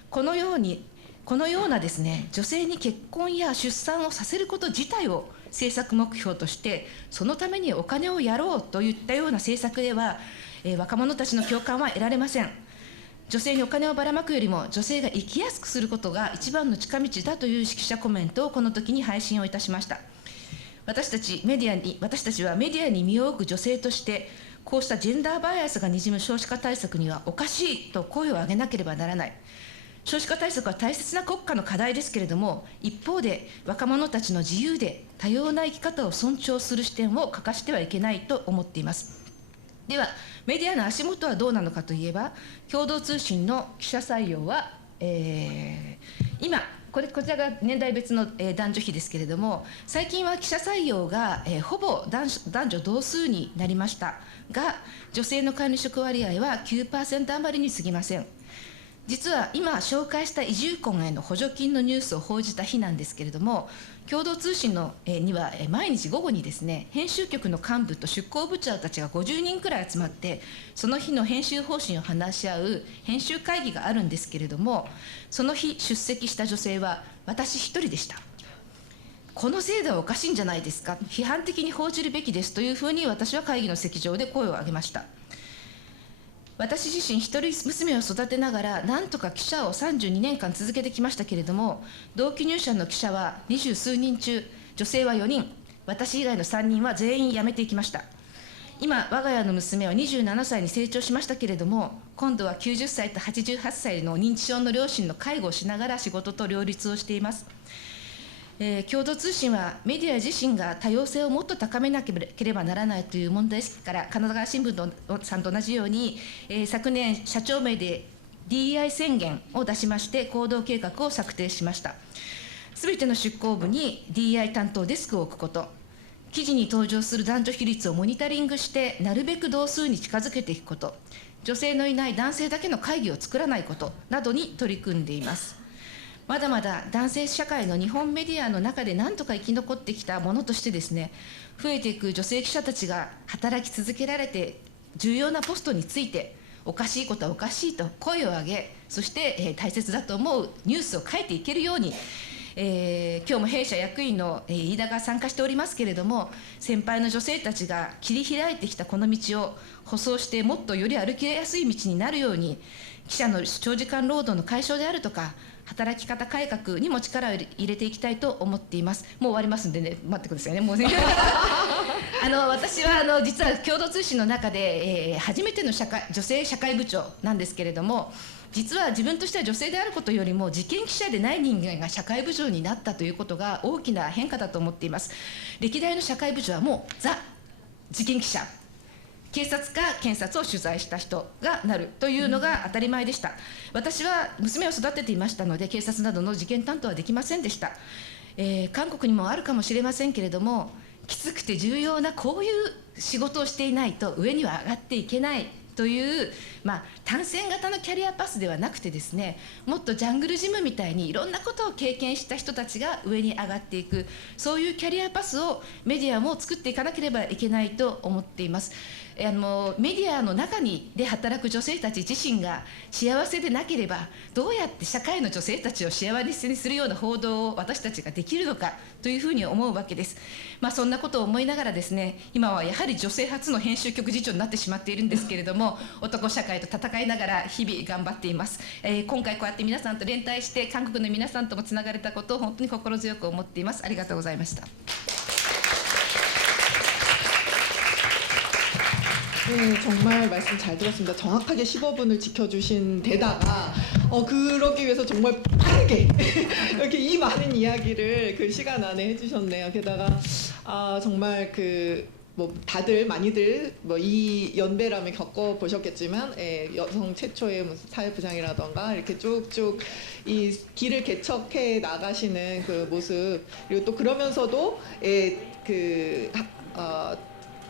このようなですね、女性に結婚や出産をさせること自体を政策目標として、そのためにお金をやろうといったような政策では、若者たちの共感は得られません。女性にお金をばらまくよりも女性が生きやすくすることが一番の近道だという識者コメントをこの時に配信をいたしました。私たちはメディアに身を置く女性として、こうしたジェンダーバイアスがにじむ少子化対策にはおかしいと声を上げなければならない。少子化対策は大切な国家の課題ですけれども、一方で若者たちの自由で多様な生き方を尊重する視点を欠かしてはいけないと思っています。ではメディアの足元はどうなのかといえば、共同通信の記者採用は、今こちらが年代別の、男女比ですけれども、最近は記者採用が、ほぼ男女同数になりましたが、女性の管理職割合は 9% 余りに過ぎません。実は今紹介した移住婚への補助金のニュースを報じた日なんですけれども、共同通信には毎日午後にですね、編集局の幹部と出向部長たちが50人くらい集まって、その日の編集方針を話し合う編集会議があるんですけれども、その日出席した女性は私一人でした。この制度はおかしいんじゃないですか、批判的に報じるべきですというふうに私は会議の席上で声を上げました。私自身一人娘を育てながらなんとか記者を32年間続けてきましたけれども、同期入社の記者は20数人中女性は4人、私以外の3人は全員辞めていきました。今我が家の娘は27歳に成長しましたけれども、今度は90歳と88歳の認知症の両親の介護をしながら仕事と両立をしています。共同通信はメディア自身が多様性をもっと高めなければならないという問題意識から、神奈川新聞さんと同じように、昨年社長名で DEI 宣言を出しまして行動計画を策定しました。すべての出向部に DEI 担当デスクを置くこと、記事に登場する男女比率をモニタリングしてなるべく同数に近づけていくこと、女性のいない男性だけの会議を作らないことなどに取り組んでいます。まだまだ男性社会の日本メディアの中で何とか生き残ってきたものとしてですね、増えていく女性記者たちが働き続けられて重要なポストについて、おかしいことはおかしいと声を上げ、そして、大切だと思うニュースを書いていけるように、今日も弊社役員の飯田が参加しておりますけれども、先輩の女性たちが切り開いてきたこの道を舗装して、もっとより歩きやすい道になるように、記者の長時間労働の解消であるとか、働き方改革にも力を入れていきたいと思っています。もう終わりますんでね、待ってくださいね。もうね私は実は共同通信の中で、初めての女性社会部長なんですけれども、実は自分としては女性であることよりも事件記者でない人間が社会部長になったということが大きな変化だと思っています。歴代の社会部長はもうザ事件記者、警察か検察を取材した人がなるというのが当たり前でした。私は娘を育てていましたので、警察などの事件担当はできませんでした。韓国にもあるかもしれませんけれども、きつくて重要なこういう仕事をしていないと上には上がっていけないという、単線型のキャリアパスではなくてですね、もっとジャングルジムみたいにいろんなことを経験した人たちが上に上がっていく、そういうキャリアパスをメディアも作っていかなければいけないと思っています。メディアの中で働く女性たち自身が幸せでなければ、どうやって社会の女性たちを幸せにするような報道を私たちができるのかというふうに思うわけです。そんなことを思いながらですね、今はやはり女性初の編集局次長になってしまっているんですけれども、男社会と戦いながら日々頑張っています。今回こうやって皆さんと連帯して韓国の皆さんともつながれたことを本当に心強く思っています。ありがとうございました。네, 정말 말씀 잘 들었습니다. 정확하게 15분을 지켜주신 데다가 그러기 위해서 정말 빠르게 이렇게 이 많은 이야기를 그 시간 안에 해주셨네요. 게다가 정말 그 뭐 다들 많이들 뭐 이 연배라면 겪어 보셨겠지만 여성 최초의 무슨 사회부장이라던가 이렇게 쭉쭉 이 길을 개척해 나가시는 그 모습, 그리고 또 그러면서도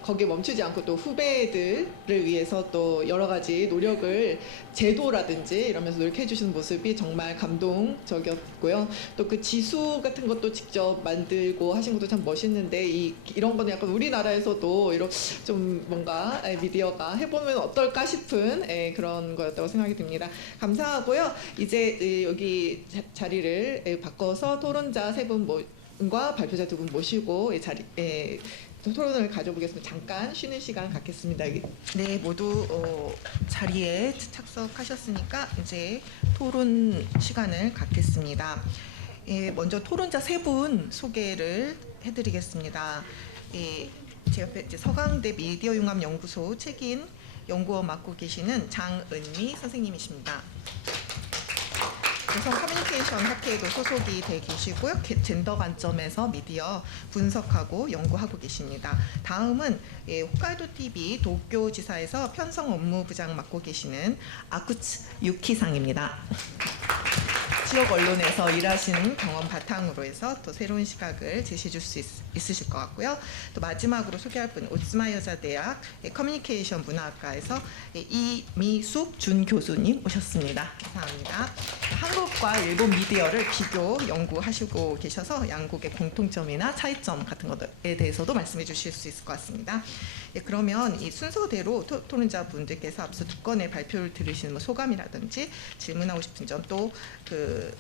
거기에 멈추지 않고 또 후배들을 위해서 또 여러 가지 노력을 제도라든지 이러면서 노력해 주시는 모습이 정말 감동적이었고요. 또 그 지수 같은 것도 직접 만들고 하신 것도 참 멋있는데 이런 거는 약간 우리나라에서도 이렇게 좀 뭔가 미디어가 해보면 어떨까 싶은 그런 거였다고 생각이 듭니다. 감사하고요. 이제 여기 자리를 바꿔서 토론자 세 분과 발표자 두 분 모시고 자리 토론을 가져보겠습니다. 잠깐 쉬는 시간 갖겠습니다. 네, 모두 자리에 착석하셨으니까 이제 토론 시간을 갖겠습니다. 먼저 토론자 세 분 소개를 해드리겠습니다. 제 옆에 이제 서강대 미디어융합연구소 책임 연구원 맡고 계시는 장은미 선생님이십니다. 여성 커뮤니케이션 학회에도 소속이 돼 계시고요. 젠더 관점에서 미디어 분석하고 연구하고 계십니다. 다음은 홋카이도 TV 도쿄지사에서 편성 업무부장 맡고 계시는 아쿠츠 유키상입니다. 지역 언론에서 일하시는 경험 바탕으로 해서 또 새로운 시각을 제시해 줄 수 있으실 것 같고요. 또 마지막으로 소개할 분 오츠마 여자대학 커뮤니케이션 문화학과에서 이미숙 준 교수님 오셨습니다. 감사합니다. 한국과 일본 미디어를 비교 연구하시고 계셔서 양국의 공통점이나 차이점 같은 것에 대해서도 말씀해 주실 수 있을 것 같습니다. 그러면 이 순서대로 토론자분들께서 앞서 두 건의 발표를 들으시는 소감이라든지 질문하고 싶은 점, 또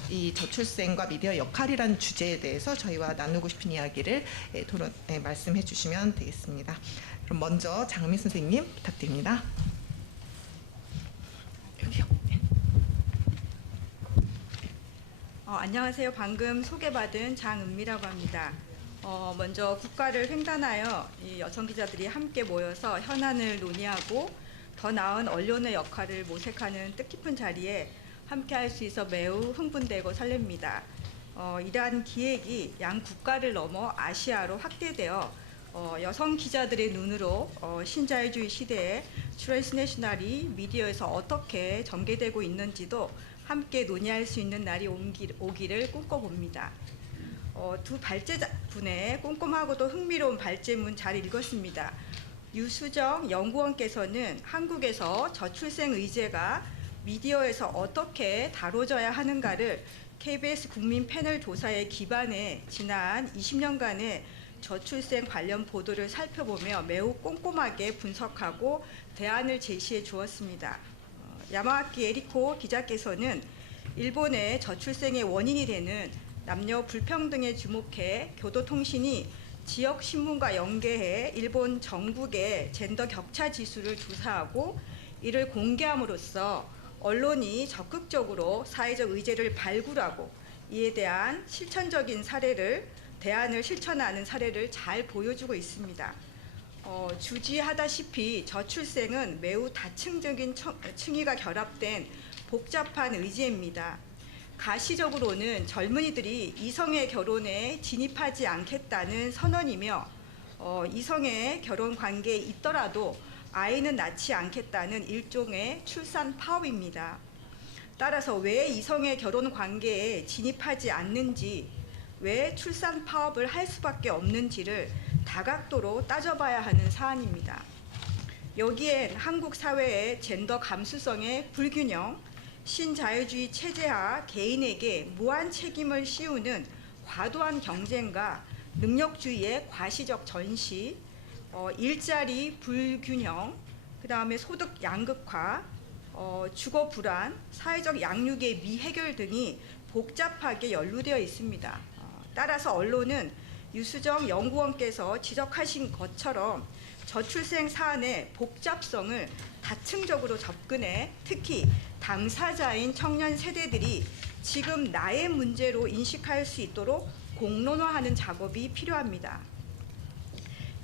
이 저출생과 미디어 역할이라는 주제에 대해서 저희와 나누고 싶은 이야기를 토론에 말씀해 주시면 되겠습니다. 그럼 먼저 장은미 선생님 부탁드립니다. 여기요. 안녕하세요. 방금 소개받은 장은미라고 합니다. 먼저 국가를 횡단하여 이 여성 기자들이 함께 모여서 현안을 논의하고 더 나은 언론의 역할을 모색하는 뜻깊은 자리에 함께 할 수 있어 매우 흥분되고 설렙니다. 이러한 기획이 양 국가를 넘어 아시아로 확대되어 여성 기자들의 눈으로 신자유주의 시대에 트랜스내셔널이 미디어에서 어떻게 전개되고 있는지도 함께 논의할 수 있는 날이 오기를 꿈꿔봅니다. 두 발제자분의 꼼꼼하고도 흥미로운 발제문 잘 읽었습니다. 유수정 연구원께서는 한국에서 저출생 의제가 미디어에서 어떻게 다뤄져야 하는가를 KBS 국민 패널 조사에 기반해 지난 20년간의 저출생 관련 보도를 살펴보며 매우 꼼꼼하게 분석하고 대안을 제시해 주었습니다. 야마와키 에리코 기자께서는 일본의 저출생의 원인이 되는 남녀 불평등에 주목해 교도통신이 지역 신문과 연계해 일본 전국의 젠더 격차 지수를 조사하고 이를 공개함으로써 언론이 적극적으로 사회적 의제를 발굴하고 이에 대한 실천적인 대안을 실천하는 사례를 잘 보여주고 있습니다. 주지하다시피 저출생은 매우 다층적인 층위가 결합된 복잡한 의제입니다. 가시적으로는 젊은이들이 이성의 결혼에 진입하지 않겠다는 선언이며 이성의 결혼 관계에 있더라도 아이는 낳지 않겠다는 일종의 출산 파업입니다. 따라서 왜 이성의 결혼 관계에 진입하지 않는지, 왜 출산 파업을 할 수밖에 없는지를 다각도로 따져봐야 하는 사안입니다. 여기엔 한국 사회의 젠더 감수성의 불균형, 신자유주의 체제하 개인에게 무한 책임을 씌우는 과도한 경쟁과 능력주의의 과시적 전시, 일자리 불균형, 그다음에 소득 양극화, 주거 불안, 사회적 양육의 미해결 등이 복잡하게 연루되어 있습니다. 따라서 언론은 유수정 연구원께서 지적하신 것처럼 저출생 사안의 복잡성을 다층적으로 접근해 특히 당사자인 청년 세대들이 지금 나의 문제로 인식할 수 있도록 공론화하는 작업이 필요합니다.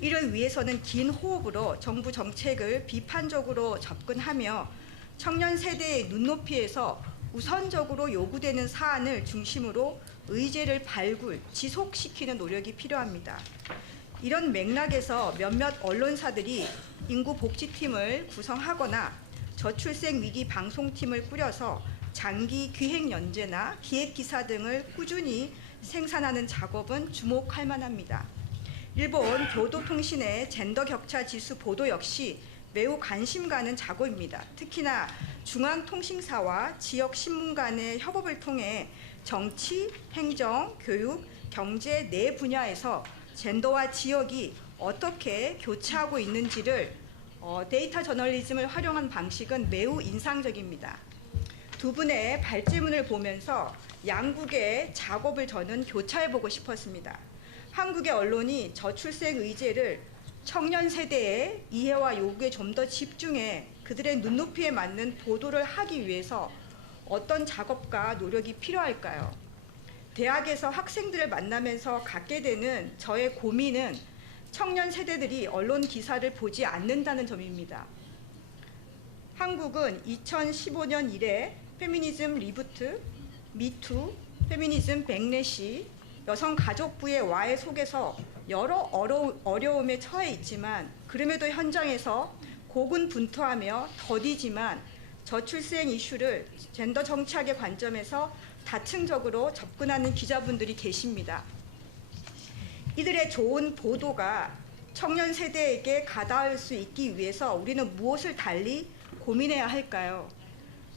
이를 위해서는 긴 호흡으로 정부 정책을 비판적으로 접근하며 청년 세대의 눈높이에서 우선적으로 요구되는 사안을 중심으로 의제를 발굴, 지속시키는 노력이 필요합니다. 이런 맥락에서 몇몇 언론사들이 인구 복지팀을 구성하거나 저출생 위기 방송팀을 꾸려서 장기 기획 연재나 기획 기사 등을 꾸준히 생산하는 작업은 주목할 만합니다. 일본 교도통신의 젠더 격차 지수 보도 역시 매우 관심 가는 작업입니다. 특히나 중앙통신사와 지역 신문 간의 협업을 통해 정치, 행정, 교육, 경제 네 분야에서 젠더와 지역이 어떻게 교차하고 있는지를 데이터 저널리즘을 활용한 방식은 매우 인상적입니다. 두 분의 발제문을 보면서 양국의 작업을 저는 교차해보고 싶었습니다. 한국의 언론이 저출생 의제를 청년 세대의 이해와 요구에 좀 더 집중해 그들의 눈높이에 맞는 보도를 하기 위해서 어떤 작업과 노력이 필요할까요? 대학에서 학생들을 만나면서 갖게 되는 저의 고민은 청년 세대들이 언론 기사를 보지 않는다는 점입니다. 한국은 2015년 이래 페미니즘 리부트, 미투, 페미니즘 백래시, 여성가족부의 와해 속에서 여러 어려움에 처해 있지만 그럼에도 현장에서 고군분투하며 더디지만 저출생 이슈를 젠더 정착의 관점에서 다층적으로 접근하는 기자분들이 계십니다. 이들의 좋은 보도가 청년 세대에게 가닿을 수 있기 위해서 우리는 무엇을 달리 고민해야 할까요?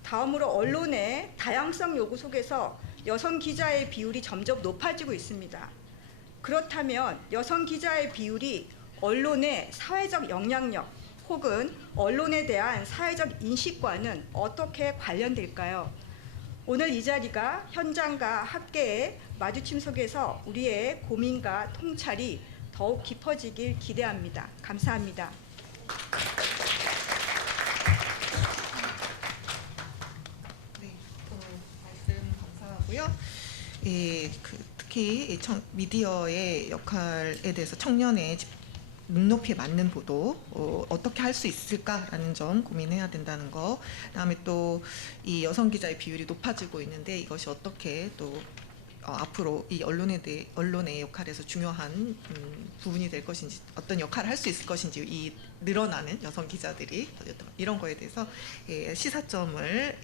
다음으로 언론의 다양성 요구 속에서 여성 기자의 비율이 점점 높아지고 있습니다. 그렇다면 여성 기자의 비율이 언론의 사회적 영향력 혹은 언론에 대한 사회적 인식과는 어떻게 관련될까요? 오늘 이 자리가 현장과 학계의 마주침 속에서 우리의 고민과 통찰이 더욱 깊어지길 기대합니다. 감사합니다. 네, 말씀 감사하고요. 특히 미디어의 역할에 대해서 청년의 눈높이에 맞는 보도 어떻게 할 수 있을까라는 점 고민해야 된다는 거. 그다음에 또 이 여성 기자의 비율이 높아지고 있는데 이것이 어떻게 또 앞으로 이 언론의 역할에서 중요한 부분이 될 것인지, 어떤 역할을 할 수 있을 것인지, 이 늘어나는 여성 기자들이 이런 거에 대해서 시사점을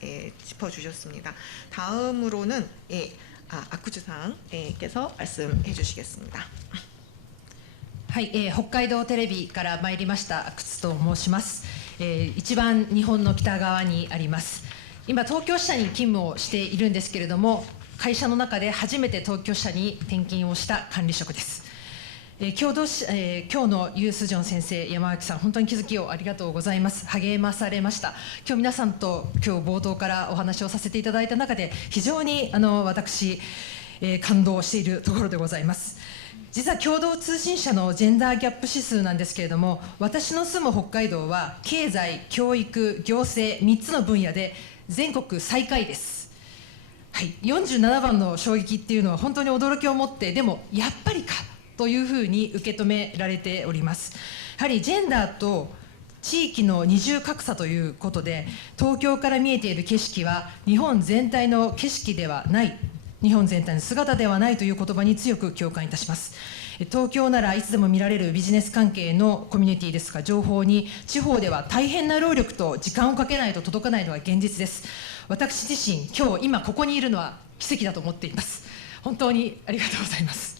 짚어주셨습니다. 다음으로는 아쿠즈상께서 말씀해 주시겠습니다. はい、北海道テレビから参りました阿久津と申します、一番日本の北側にあります。今東京支社に勤務をしているんですけれども、会社の中で初めて東京支社に転勤をした管理職です。今日のユースジョン先生、山脇さん、本当に気づきをありがとうございます。励まされました。今日皆さんと冒頭からお話をさせていただいた中で、非常に私、感動しているところでございます。実は共同通信社のジェンダーギャップ指数なんですけれども、私の住む北海道は経済、教育、行政3つの分野で全国最下位です。はい、47番の衝撃っていうのは本当に驚きを持って、でもやっぱりかというふうに受け止められております。やはりジェンダーと地域の二重格差ということで、東京から見えている景色は日本全体の景色ではない、日本全体の姿ではないという言葉に強く共感いたします。東京ならいつでも見られるビジネス関係のコミュニティですとか情報に、地方では大変な労力と時間をかけないと届かないのが現実です。私自身、今ここにいるのは奇跡だと思っています。本当にありがとうございます。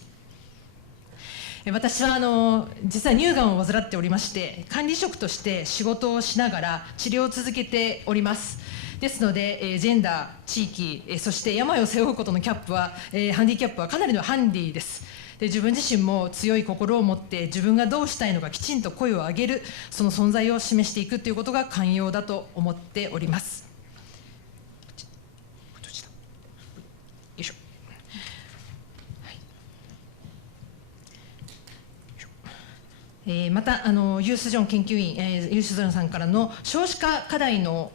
私は実は乳がんを患っておりまして、管理職として仕事をしながら治療を続けております。ですので、ジェンダー、地域、そして病を背負うことのキャップは、ハンディキャップはかなりのハンディです。で、自分自身も強い心を持って自分がどうしたいのかきちんと声を上げる、その存在を示していくということが肝要だと思っております。よいしょ。またユースジョン研究員、ユースジョンさんからの少子化課題の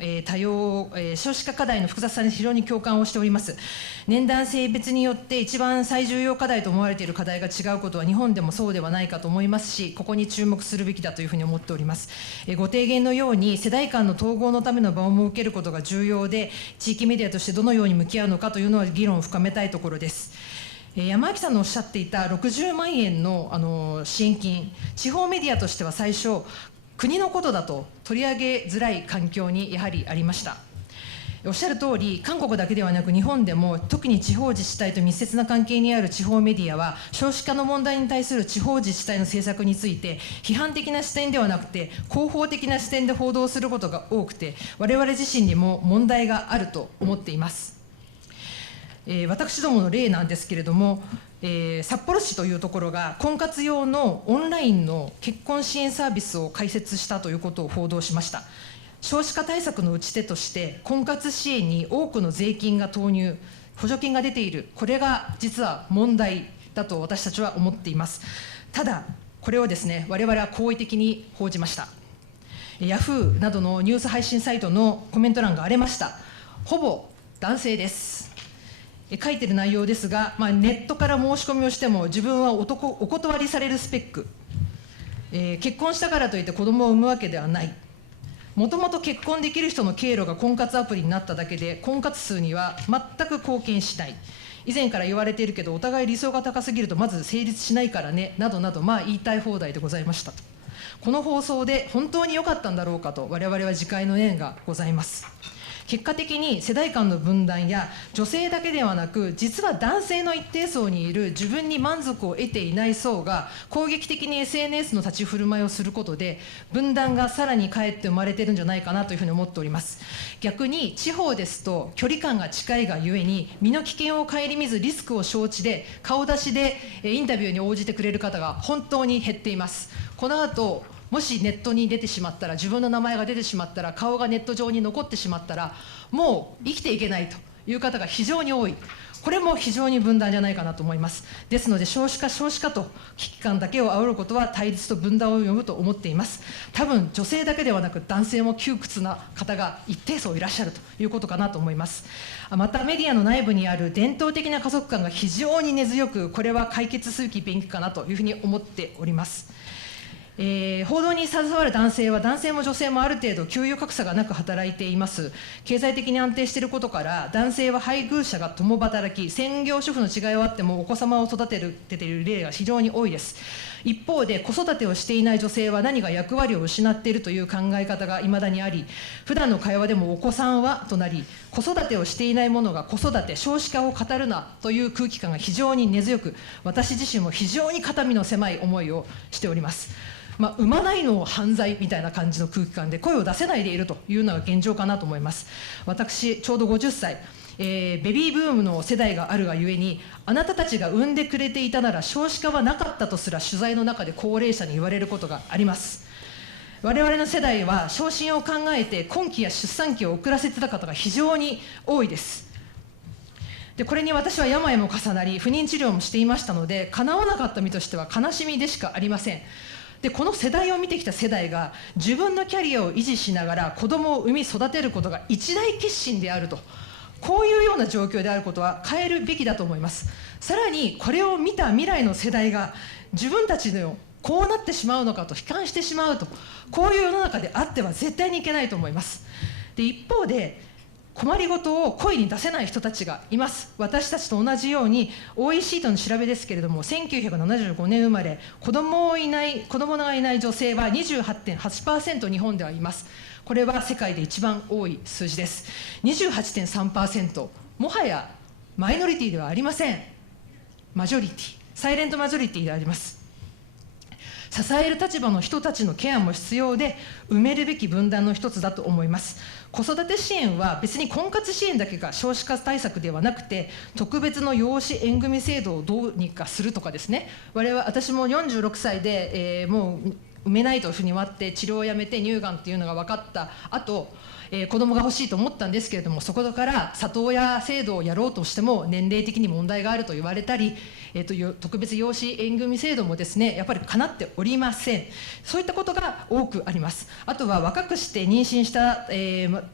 少子化課題の複雑さに非常に共感をしております。年代性別によって一番最重要課題と思われている課題が違うことは日本でもそうではないかと思いますし、ここに注目するべきだというふうに思っております。ご提言のように世代間の統合のための場を設けることが重要で、地域メディアとしてどのように向き合うのかというのは議論を深めたいところです。山脇さんのおっしゃっていた60万円の、支援金、地方メディアとしては最初、国のことだと取り上げづらい環境にやはりありました。おっしゃる通り、韓国だけではなく日本でも特に地方自治体と密接な関係にある地方メディアは、少子化の問題に対する地方自治体の政策について批判的な視点ではなくて広報的な視点で報道することが多くて、我々自身にも問題があると思っています。私どもの例なんですけれども、札幌市というところが婚活用のオンラインの結婚支援サービスを開設したということを報道しました。少子化対策の打ち手として婚活支援に多くの税金が投入、補助金が出ている、これが実は問題だと私たちは思っています。ただこれをですね、我々は好意的に報じました。ヤフーなどのニュース配信サイトのコメント欄が荒れました。ほぼ男性です。書いてる内容ですが、ネットから申し込みをしても自分はお断りされるスペック、結婚したからといって子供を産むわけではない、もともと結婚できる人の経路が婚活アプリになっただけで婚活数には全く貢献しない、以前から言われているけどお互い理想が高すぎるとまず成立しないからね、などなど言いたい放題でございましたと。この放送で本当に良かったんだろうかと我々は自戒の念がございます。結果的に世代間の分断や女性だけではなく実は男性の一定層にいる自分に満足を得ていない層が攻撃的に SNS の立ち振る舞いをすることで分断がさらにかえって生まれているんじゃないかなというふうに思っております。逆に地方ですと距離感が近いがゆえに身の危険を顧みずリスクを承知で顔出しでインタビューに応じてくれる方が本当に減っています。この後もしネットに出てしまったら、自分の名前が出てしまったら、顔がネット上に残ってしまったらもう生きていけないという方が非常に多い。これも非常に分断じゃないかなと思います。ですので少子化と危機感だけを煽ることは対立と分断を呼ぶと思っています。多分女性だけではなく男性も窮屈な方が一定数いらっしゃるということかなと思います。またメディアの内部にある伝統的な家族観が非常に根強く、これは解決すべきべきかなというふうに思っております。報道に携わる男性は男性も女性もある程度給与格差がなく働いています。経済的に安定していることから男性は配偶者が共働き、専業主婦の違いはあってもお子様を育てている例が非常に多いです。一方で子育てをしていない女性は何か役割を失っているという考え方がいまだにあり、普段の会話でもお子さんはとなり、子育てをしていない者が子育て少子化を語るなという空気感が非常に根強く、私自身も非常に肩身の狭い思いをしております。産まないのを犯罪みたいな感じの空気感で声を出せないでいるというのが現状かなと思います。私ちょうど50歳、ベビーブームの世代があるがゆえに、あなたたちが産んでくれていたなら少子化はなかったとすら取材の中で高齢者に言われることがあります。我々の世代は昇進を考えて婚期や出産期を遅らせてた方が非常に多いです。でこれに私は病も重なり不妊治療もしていましたので、叶わなかった身としては悲しみでしかありません。でこの世代を見てきた世代が自分のキャリアを維持しながら子供を産み育てることが一大決心であると、こういうような状況であることは変えるべきだと思います。さらにこれを見た未来の世代が自分たちのこうなってしまうのかと悲観してしまうと、こういう世の中であっては絶対にいけないと思います。で一方で困りごとを声に出せない人たちがいます。私たちと同じように OECD の調べですけれども、1975年生まれ、子供がいない女性は 28.8% 日本ではいます。これは世界で一番多い数字です。 28.3%、 もはやマイノリティではありません。マジョリティ、サイレントマジョリティであります。支える立場の人たちのケアも必要で、埋めるべき分断の一つだと思います。子育て支援は別に婚活支援だけが少子化対策ではなくて、特別の養子縁組制度をどうにかするとかですね、私も46歳で、もう産めないというふうに終わって治療をやめて乳がんっていうのが分かった後、子供が欲しいと思ったんですけれども、そこから里親制度をやろうとしても年齢的に問題があると言われたり、特別養子縁組制度もですねやっぱりかなっておりません。そういったことが多くあります。あとは若くして妊娠した、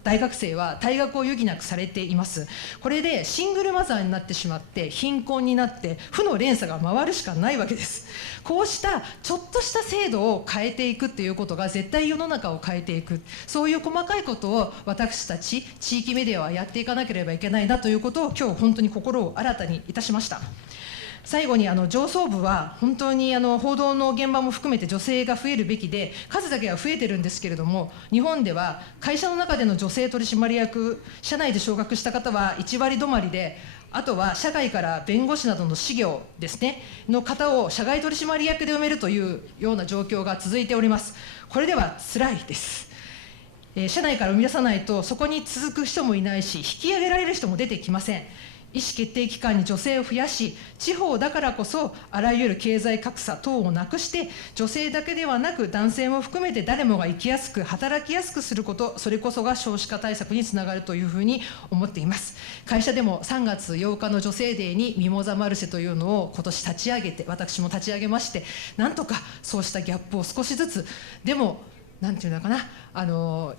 大学生は退学を余儀なくされています。これでシングルマザーになってしまって貧困になって負の連鎖が回るしかないわけです。こうしたちょっとした制度を変えていくっていうことが絶対世の中を変えていく、そういう細かいことを私たち地域メディアはやっていかなければいけないなということを今日本当に心を新たにいたしました。最後に上層部は本当に報道の現場も含めて女性が増えるべきで、数だけは増えてるんですけれども、日本では会社の中での女性取締役、社内で昇格した方は1割止まりで、あとは社外から弁護士などの事業ですねの方を社外取締役で埋めるというような状況が続いております。これでは辛いです。社内から生み出さないとそこに続く人もいないし、引き上げられる人も出てきません。意思決定機関に女性を増やし、地方だからこそあらゆる経済格差等をなくして、女性だけではなく男性も含めて誰もが生きやすく働きやすくすること、それこそが少子化対策につながるというふうに思っています。会社でも3月8日の女性デーにミモザマルシェというのを今年立ち上げて、私も立ち上げまして、なんとかそうしたギャップを少しずつでもなんていうのかな、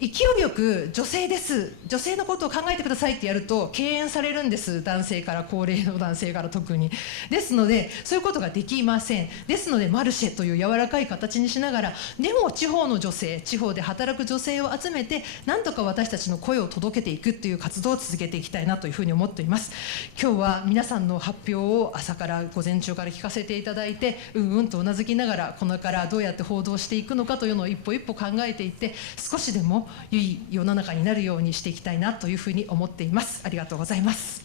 勢いよく女性です、女性のことを考えてくださいってやると敬遠されるんです。男性から、高齢の男性から特に。ですのでそういうことができません。ですのでマルシェという柔らかい形にしながら、でも地方の女性、地方で働く女性を集めて、なんとか私たちの声を届けていくっていう活動を続けていきたいなというふうに思っています。今日は皆さんの発表を朝から午前中から聞かせていただいて、うんうんとうなずきながら、これからどうやって報道していくのかというのを一歩一歩考えていって、少しでも良い世の中になるようにしていきたいなというふうに思っています。ありがとうございます。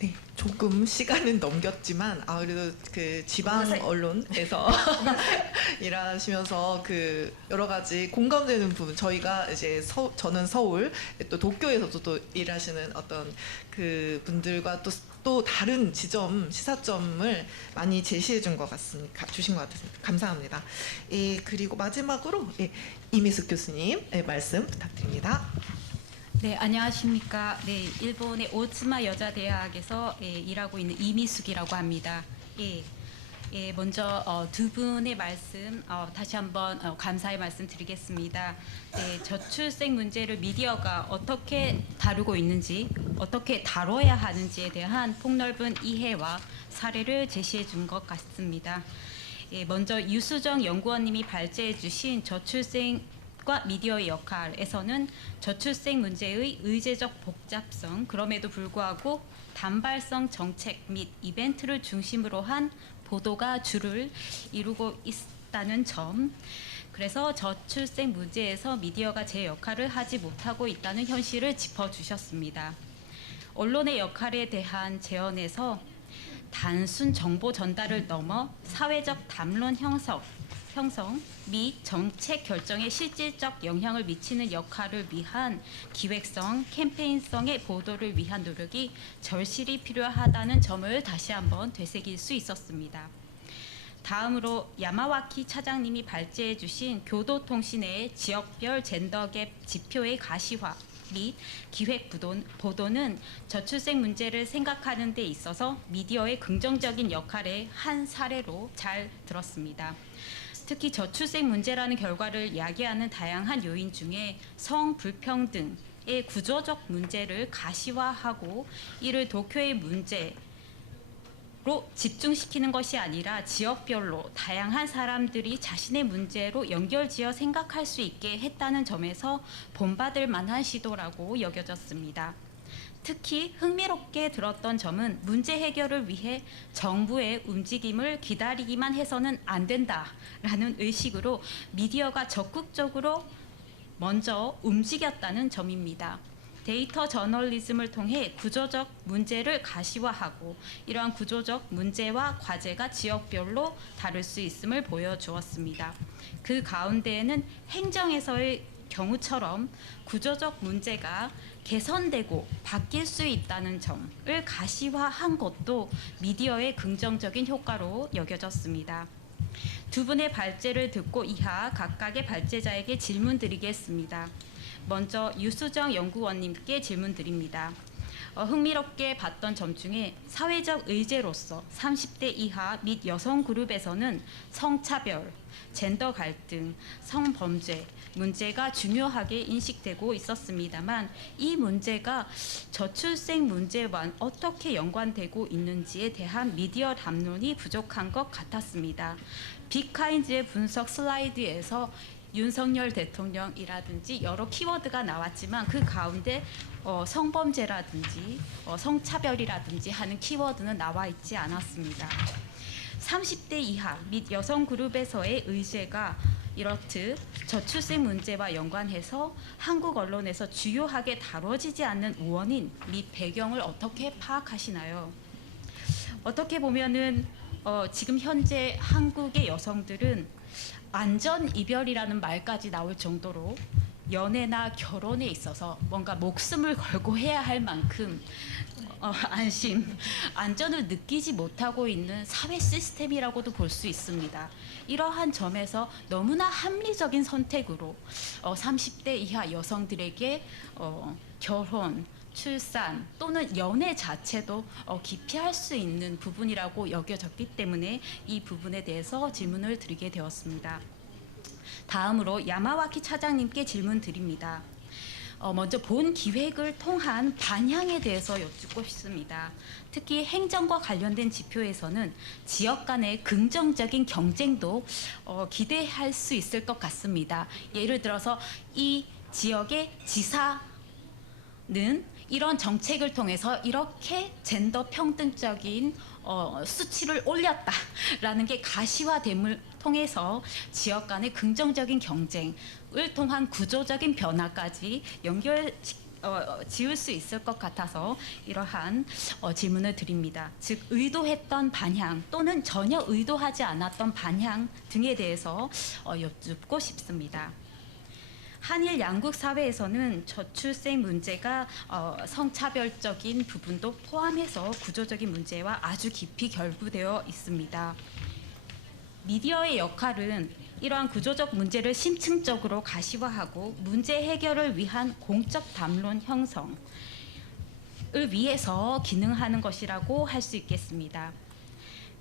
네, 조금 시간은 넘겼지만 그래도 그 지방 언론에서 일하시면서 그 여러 가지 공감되는 부분, 저희가 이제 저는 서울, 또 도쿄에서도 또 일하시는 어떤 그 분들과 또 다른 지점, 시사점을 많이 제시해 준 것 같습니다. 주신 것 같습니다. 감사합니다. 그리고 마지막으로 이미숙 교수님 말씀 부탁드립니다. 네, 안녕하십니까. 네, 일본의 오츠마 여자대학에서 일하고 있는 이미숙이라고 합니다. 먼저 두 분의 말씀 다시 한번 감사의 말씀 드리겠습니다. 네, 저출생 문제를 미디어가 어떻게 다루고 있는지, 어떻게 다뤄야 하는지에 대한 폭넓은 이해와 사례를 제시해 준 것 같습니다. 먼저 유수정 연구원님이 발제해 주신 저출생과 미디어의 역할에서는 저출생 문제의 의제적 복잡성, 그럼에도 불구하고 단발성 정책 및 이벤트를 중심으로 한 보도가 주를 이루고 있다는 점, 그래서 저출생 문제에서 미디어가 제 역할을 하지 못하고 있다는 현실을 짚어주셨습니다. 언론의 역할에 대한 제언에서 단순 정보 전달을 넘어 사회적 담론 형성 및 정책 결정에 실질적 영향을 미치는 역할을 위한 기획성, 캠페인성의 보도를 위한 노력이 절실히 필요하다는 점을 다시 한번 되새길 수 있었습니다. 다음으로 야마와키 차장님이 발제해 주신 교도통신의 지역별 젠더갭 지표의 가시화 및 기획 보도는 저출생 문제를 생각하는 데 있어서 미디어의 긍정적인 역할의 한 사례로 잘 들었습니다. 특히 저출생 문제라는 결과를 야기하는 다양한 요인 중에 성불평등의 구조적 문제를 가시화하고 이를 도쿄의 문제로 집중시키는 것이 아니라 지역별로 다양한 사람들이 자신의 문제로 연결지어 생각할 수 있게 했다는 점에서 본받을 만한 시도라고 여겨졌습니다. 특히 흥미롭게 들었던 점은 문제 해결을 위해 정부의 움직임을 기다리기만 해서는 안 된다라는 의식으로 미디어가 적극적으로 먼저 움직였다는 점입니다. 데이터 저널리즘을 통해 구조적 문제를 가시화하고 이러한 구조적 문제와 과제가 지역별로 다를 수 있음을 보여주었습니다. 그 가운데에는 행정에서의 경우처럼 구조적 문제가 개선되고 바뀔 수 있다는 점을 가시화한 것도 미디어의 긍정적인 효과로 여겨졌습니다. 두 분의 발제를 듣고 이하 각각의 발제자에게 질문 드리겠습니다. 먼저 유수정 연구원님께 질문 드립니다. 흥미롭게 봤던 점 중에 사회적 의제로서 30대 이하 및 여성 그룹에서는 성차별, 젠더 갈등, 성범죄 문제가 중요하게 인식되고 있었습니다만 이 문제가 저출생 문제와 어떻게 연관되고 있는지에 대한 미디어 담론이 부족한 것 같았습니다. 빅카인즈의 분석 슬라이드에서 윤석열 대통령이라든지 여러 키워드가 나왔지만 그 가운데 성범죄라든지 성차별이라든지 하는 키워드는 나와 있지 않았습니다. 30대 이하 및 여성 그룹에서의 의제가 이렇듯 저출생 문제와 연관해서 한국 언론에서 주요하게 다뤄지지 않는 원인 및 배경을 어떻게 파악하시나요? 어떻게 보면은 지금 현재 한국의 여성들은 안전 이별이라는 말까지 나올 정도로 연애나 결혼에 있어서 뭔가 목숨을 걸고 해야 할 만큼 안전을 느끼지 못하고 있는 사회 시스템이라고도 볼 수 있습니다. 이러한 점에서 너무나 합리적인 선택으로 30대 이하 여성들에게 결혼, 출산 또는 연애 자체도 기피할 수 있는 부분이라고 여겨졌기 때문에 이 부분에 대해서 질문을 드리게 되었습니다. 다음으로 야마와키 차장님께 질문 드립니다. 먼저 본 기획을 통한 반향에 대해서 여쭙고 싶습니다. 특히 행정과 관련된 지표에서는 지역 간의 긍정적인 경쟁도 기대할 수 있을 것 같습니다. 예를 들어서 이 지역의 지사는 이런 정책을 통해서 이렇게 젠더 평등적인 수치를 올렸다라는 게 가시화됨을 통해서 지역 간의 긍정적인 경쟁을 통한 구조적인 변화까지 지을 수 있을 것 같아서 이러한 질문을 드립니다. 즉 의도했던 반향 또는 전혀 의도하지 않았던 반향 등에 대해서 여쭙고 싶습니다. 한일 양국 사회에서는 저출생 문제가 성차별적인 부분도 포함해서 구조적인 문제와 아주 깊이 결부되어 있습니다. 미디어의 역할은 이러한 구조적 문제를 심층적으로 가시화하고 문제 해결을 위한 공적 담론 형성을 위해서 기능하는 것이라고 할 수 있겠습니다.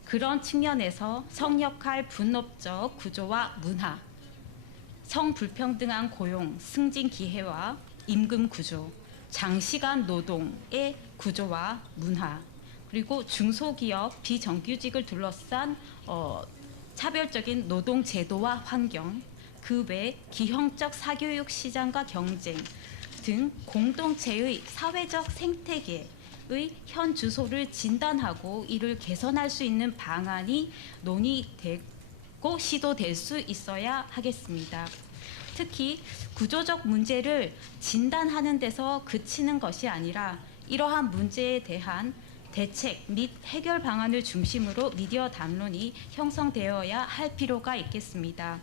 그런 측면에서 성역할 분업적 구조와 문화, 성불평등한 고용, 승진 기회와 임금 구조, 장시간 노동의 구조와 문화, 그리고 중소기업 비정규직을 둘러싼 차별적인 노동 제도와 환경, 그 외 기형적 사교육 시장과 경쟁 등 공동체의 사회적 생태계의 현 주소를 진단하고 이를 개선할 수 있는 방안이 논의되고 시도될 수 있어야 하겠습니다. 특히 구조적 문제를 진단하는 데서 그치는 것이 아니라 이러한 문제에 대한 대책 및 해결 방안을 중심으로 미디어 담론이 형성되어야 할 필요가 있겠습니다.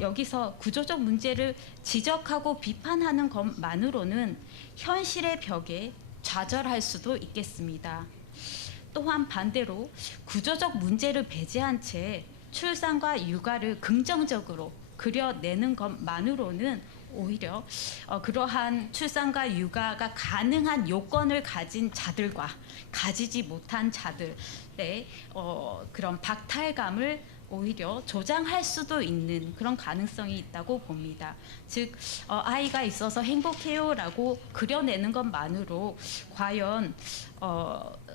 여기서 구조적 문제를 지적하고 비판하는 것만으로는 현실의 벽에 좌절할 수도 있겠습니다. 또한 반대로 구조적 문제를 배제한 채 출산과 육아를 긍정적으로 그려내는 것만으로는 오히려 그러한 출산과 육아가 가능한 요건을 가진 자들과 가지지 못한 자들의 그런 박탈감을 오히려 조장할 수도 있는 그런 가능성이 있다고 봅니다. 즉 아이가 있어서 행복해요라고 그려내는 것만으로 과연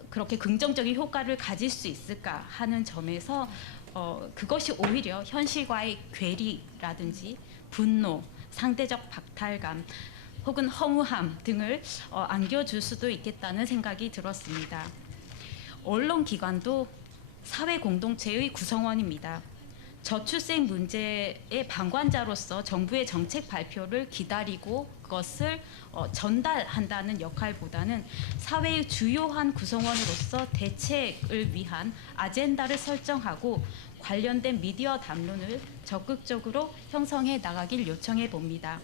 그렇게 긍정적인 효과를 가질 수 있을까 하는 점에서 그것이 오히려 현실과의 괴리라든지 분노, 상대적 박탈감 혹은 허무함 등을 안겨줄 수도 있겠다는 생각이 들었습니다. 언론기관도 사회 공동체의 구성원입니다. 저출생 문제의 방관자로서 정부의 정책 발표를 기다리고 그것을 전달한다는 역할보다는 사회의 주요한 구성원으로서 대책을 위한 아젠다를 설정하고 관련된 미디어 담론을 적극적으로 형성해 나가길 요청해 봅니다.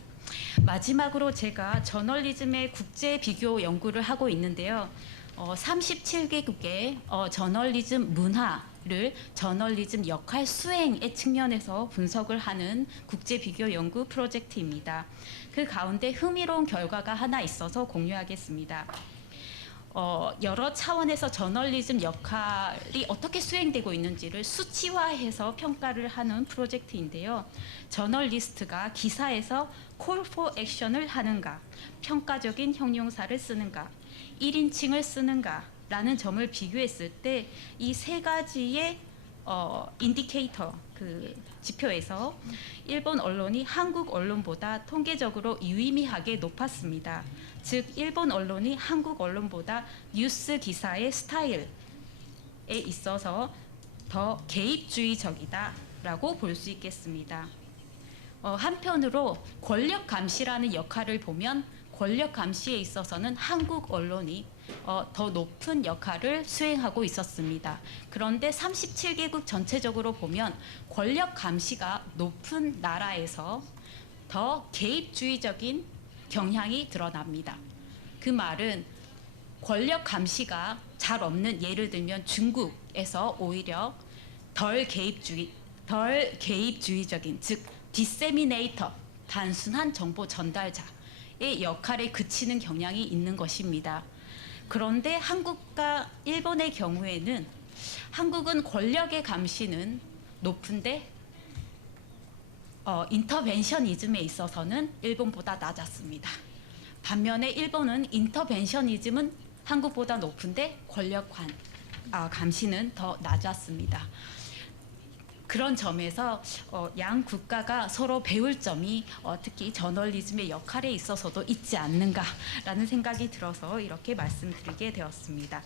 마지막으로 제가 저널리즘의 국제 비교 연구를 하고 있는데요. 37개국의 저널리즘 문화를 저널리즘 역할 수행의 측면에서 분석을 하는 국제 비교 연구 프로젝트입니다. 그 가운데 흥미로운 결과가 하나 있어서 공유하겠습니다. 여러 차원에서 저널리즘 역할이 어떻게 수행되고 있는지를 수치화해서 평가를 하는 프로젝트인데요. 저널리스트가 기사에서 콜 포 액션을 하는가, 평가적인 형용사를 쓰는가, 1인칭을 쓰는가 라는 점을 비교했을 때 이 세 가지의 인디케이터 그 지표에서 일본 언론이 한국 언론보다 통계적으로 유의미하게 높았습니다. 즉 일본 언론이 한국 언론보다 뉴스 기사의 스타일에 있어서 더 개입주의적이다라고 볼 수 있겠습니다. 한편으로 권력 감시라는 역할을 보면 권력 감시에 있어서는 한국 언론이 더 높은 역할을 수행하고 있었습니다. 그런데 37개국 전체적으로 보면 권력 감시가 높은 나라에서 더 개입주의적인 경향이 드러납니다. 그 말은 권력 감시가 잘 없는, 예를 들면 중국에서 오히려 덜 개입주의적인, 즉 디세미네이터, 단순한 정보 전달자의 역할에 그치는 경향이 있는 것입니다. 그런데 한국과 일본의 경우에는 한국은 권력의 감시는 높은데 인터벤셔니즘에 있어서는 일본보다 낮았습니다. 반면에 일본은 인터벤셔니즘은 한국보다 높은데 권력 감시는 더 낮았습니다. 그런 점에서 양 국가가 서로 배울 점이 특히 저널리즘의 역할에 있어서도 있지 않는가라는 생각이 들어서 이렇게 말씀드리게 되었습니다.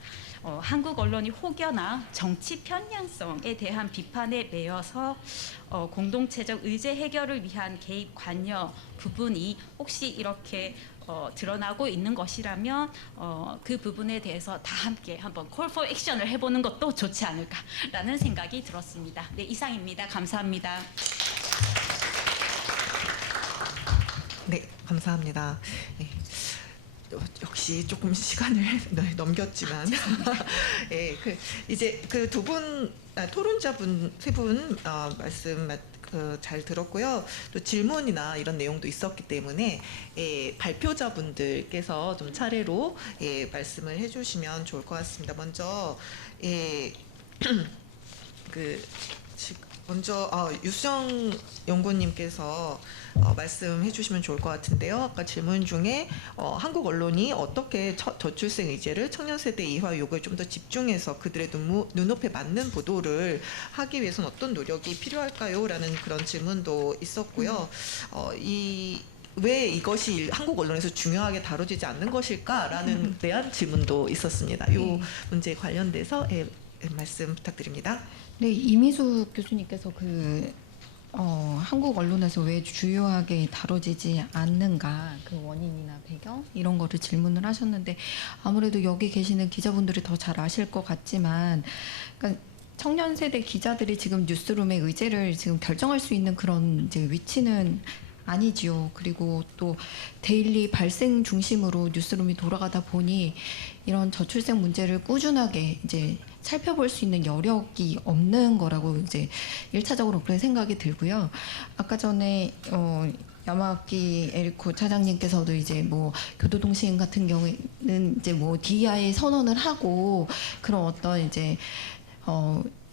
한국 언론이 혹여나 정치 편향성에 대한 비판에 매여서 공동체적 의제 해결을 위한 개입 관여 부분이 혹시 이렇게 드러나고 있는 것이라면 그 부분에 대해서 다 함께 한번 콜 포 액션을 해보는 것도 좋지 않을까라는 생각이 들었습니다. 네, 이상입니다. 감사합니다. 네, 감사합니다. 네. 역시 조금 시간을 넘겼지만 예, 이제 그 두 분 토론자분 세 분 말씀 잘 들었고요. 또 질문이나 이런 내용도 있었기 때문에 발표자분들께서 좀 차례로 말씀을 해주시면 좋을 것 같습니다. 먼저 유수정 연구원님께서 말씀해 주시면 좋을 것 같은데요. 아까 질문 중에 한국 언론이 어떻게 저출생 의제를 청년 세대 이화 요구에 좀 더 집중해서 그들의 눈높이에 맞는 보도를 하기 위해서는 어떤 노력이 필요할까요? 라는 그런 질문도 있었고요. 왜 이것이 한국 언론에서 중요하게 다뤄지지 않는 것일까라는 대한 질문도 있었습니다. 이 문제에 관련돼서 말씀 부탁드립니다. 네, 이미숙 교수님께서 한국 언론에서 왜 주요하게 다뤄지지 않는가, 그 원인이나 배경 이런 거를 질문을 하셨는데, 아무래도 여기 계시는 기자분들이 더 잘 아실 것 같지만, 그러니까 청년 세대 기자들이 지금 뉴스룸의 의제를 지금 결정할 수 있는 그런 이제 위치는 아니지요. 그리고 또 데일리 발생 중심으로 뉴스룸이 돌아가다 보니 이런 저출생 문제를 꾸준하게 이제 살펴볼 수 있는 여력이 없는 거라고 이제 1차적으로 그런 생각이 들고요. 아까 전에 야마aki 에리코 차장님께서도 이제 뭐 교도통신 같은 경우에는 이제 뭐 DEI 선언을 하고 그런 어떤 이제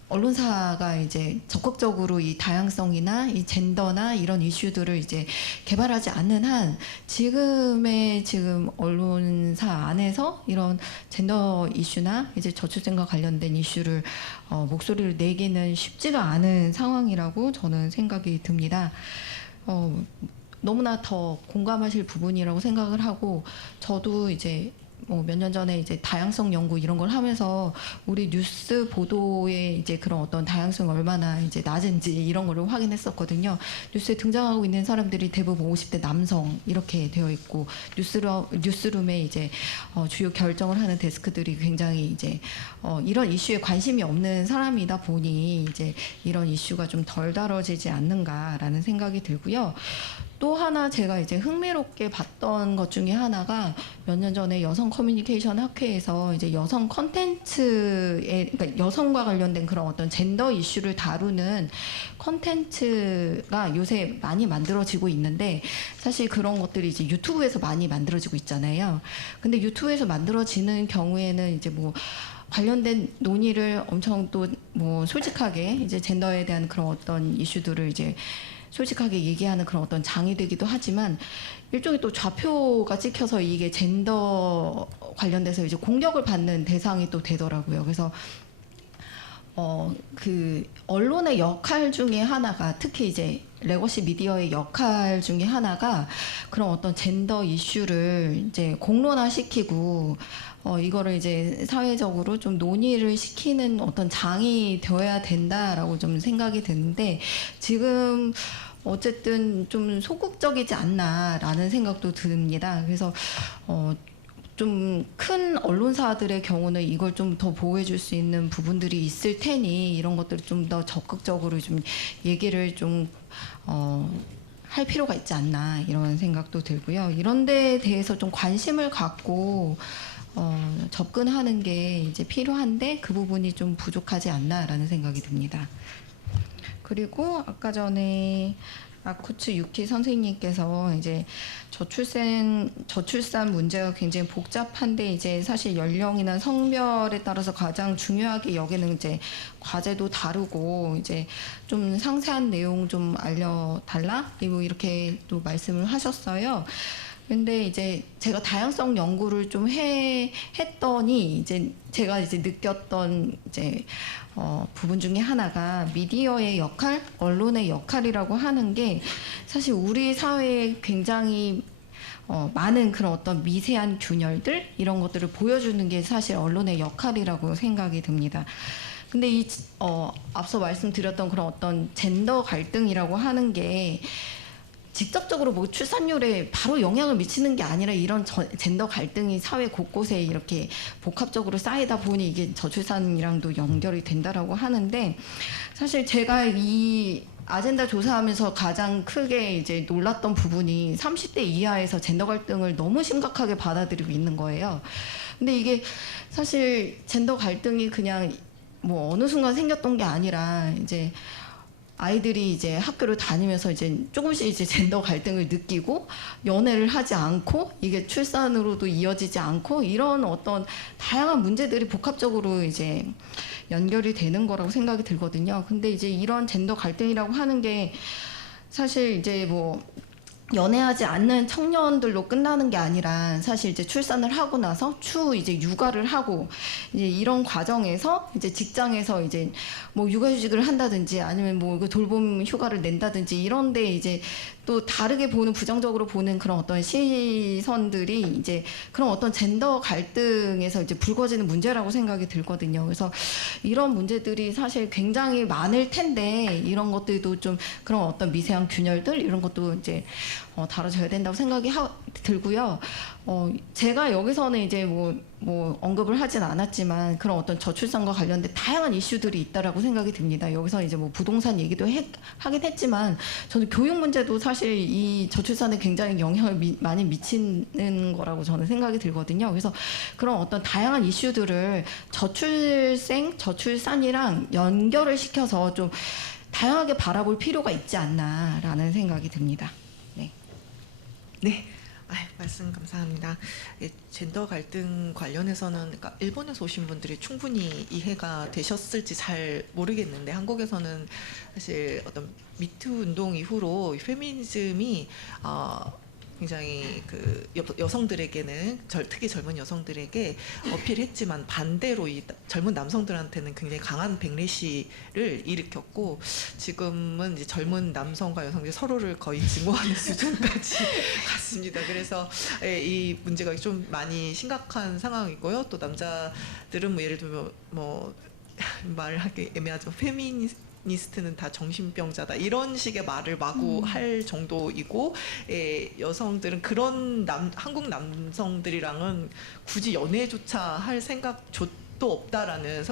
언론사가 이제 적극적으로 이 다양성이나 이 젠더나 이런 이슈들을 이제 개발하지 않는 한 지금 언론사 안에서 이런 젠더 이슈나 이제 저출생과 관련된 이슈를 목소리를 내기는 쉽지가 않은 상황이라고 저는 생각이 듭니다. 너무나 더 공감하실 부분이라고 생각을 하고, 저도 이제 몇 년 전에 이제 다양성 연구 이런 걸 하면서 우리 뉴스 보도의 이제 그런 어떤 다양성이 얼마나 이제 낮은지 이런 거를 확인했었거든요. 뉴스에 등장하고 있는 사람들이 대부분 50대 남성 이렇게 되어 있고, 뉴스룸에 이제 주요 결정을 하는 데스크들이 굉장히 이제 이런 이슈에 관심이 없는 사람이다 보니 이제 이런 이슈가 좀 덜 다뤄지지 않는가라는 생각이 들고요. 또 하나 제가 이제 흥미롭게 봤던 것 중에 하나가 몇 년 전에 여성 커뮤니케이션 학회에서 이제 여성 컨텐츠에, 그러니까 여성과 관련된 그런 어떤 젠더 이슈를 다루는 컨텐츠가 요새 많이 만들어지고 있는데, 사실 그런 것들이 이제 유튜브에서 많이 만들어지고 있잖아요. 근데 유튜브에서 만들어지는 경우에는 이제 뭐 관련된 논의를 엄청 또 뭐 솔직하게 이제 젠더에 대한 그런 어떤 이슈들을 이제 솔직하게 얘기하는 그런 어떤 장이 되기도 하지만, 일종의 또 좌표가 찍혀서 이게 젠더 관련돼서 이제 공격을 받는 대상이 또 되더라고요. 그래서 그 언론의 역할 중에 하나가 특히 이제 레거시 미디어의 역할 중에 하나가 그런 어떤 젠더 이슈를 이제 공론화시키고 이거를 이제 사회적으로 좀 논의를 시키는 어떤 장이 되어야 된다라고 좀 생각이 드는데 지금 어쨌든 좀 소극적이지 않나라는 생각도 듭니다. 그래서 좀 큰 언론사들의 경우는 이걸 좀 더 보호해줄 수 있는 부분들이 있을 테니 이런 것들을 좀 더 적극적으로 좀 얘기를 좀 할 필요가 있지 않나 이런 생각도 들고요. 이런 데에 대해서 좀 관심을 갖고 접근하는 게 이제 필요한데 그 부분이 좀 부족하지 않나라는 생각이 듭니다. 그리고 아까 전에 아쿠츠 유키 선생님께서 이제 저출산 문제가 굉장히 복잡한데 이제 사실 연령이나 성별에 따라서 가장 중요하게 여기는 이제 과제도 다르고 이제 좀 상세한 내용 좀 알려달라 뭐 이렇게 또 말씀을 하셨어요. 근데 이제 제가 다양성 연구를 좀 했더니 이제 제가 이제 느꼈던 이제 부분 중에 하나가 미디어의 역할, 언론의 역할이라고 하는 게 사실 우리 사회에 굉장히 많은 그런 어떤 미세한 균열들 이런 것들을 보여주는 게 사실 언론의 역할이라고 생각이 듭니다. 근데 앞서 말씀드렸던 그런 어떤 젠더 갈등이라고 하는 게 직접적으로 뭐 출산율에 바로 영향을 미치는 게 아니라 이런 젠더 갈등이 사회 곳곳에 이렇게 복합적으로 쌓이다 보니 이게 저출산이랑도 연결이 된다라고 하는데 사실 제가 이 아젠다 조사하면서 가장 크게 이제 놀랐던 부분이 30대 이하에서 젠더 갈등을 너무 심각하게 받아들이고 있는 거예요. 근데 이게 사실 젠더 갈등이 그냥 뭐 어느 순간 생겼던 게 아니라 이제 아이들이 이제 학교를 다니면서 이제 조금씩 이제 젠더 갈등을 느끼고 연애를 하지 않고 이게 출산으로도 이어지지 않고 이런 어떤 다양한 문제들이 복합적으로 이제 연결이 되는 거라고 생각이 들거든요. 근데 이제 이런 젠더 갈등이라고 하는 게 사실 이제 뭐 연애하지 않는 청년들로 끝나는 게 아니라 사실 이제 출산을 하고 나서 추후 이제 육아를 하고 이제 이런 과정에서 이제 직장에서 이제 뭐 육아휴직을 한다든지 아니면 뭐 이거 돌봄 휴가를 낸다든지 이런데 이제 또 다르게 보는 부정적으로 보는 그런 어떤 시선들이 이제 그런 어떤 젠더 갈등에서 이제 불거지는 문제라고 생각이 들거든요. 그래서 이런 문제들이 사실 굉장히 많을 텐데 이런 것들도 좀 그런 어떤 미세한 균열들 이런 것도 이제 다뤄져야 된다고 생각이 들고요. 제가 여기서는 이제 뭐 언급을 하진 않았지만 그런 어떤 저출산과 관련된 다양한 이슈들이 있다라고 생각이 듭니다. 여기서 이제 뭐 부동산 얘기도 하긴 했지만 저는 교육 문제도 사실 이 저출산에 굉장히 영향을 많이 미치는 거라고 저는 생각이 들거든요. 그래서 그런 어떤 다양한 이슈들을 저출산이랑 연결을 시켜서 좀 다양하게 바라볼 필요가 있지 않나라는 생각이 듭니다. 네. 말씀 감사합니다. 젠더 갈등 관련해서는 그러니까 일본에서 오신 분들이 충분히 이해가 되셨을지 잘 모르겠는데 한국에서는 사실 어떤 미투 운동 이후로 페미니즘이 굉장히 그 여성들에게는 특히 젊은 여성들에게 어필했지만 반대로 이 젊은 남성들한테는 굉장히 강한 백래시를 일으켰고 지금은 이제 젊은 남성과 여성들이 서로를 거의 증오하는 수준까지 갔습니다. 그래서 이 문제가 좀 많이 심각한 상황이고요. 또 남자들은 뭐 예를 들면 뭐 말하기 애매하지만 페미니스트는 다 정신병자다 이런 식의 말을 마구 할 정도이고 여성들은 그런 한국 남성들이랑은 굳이 연애조차 할 생각도 없다라는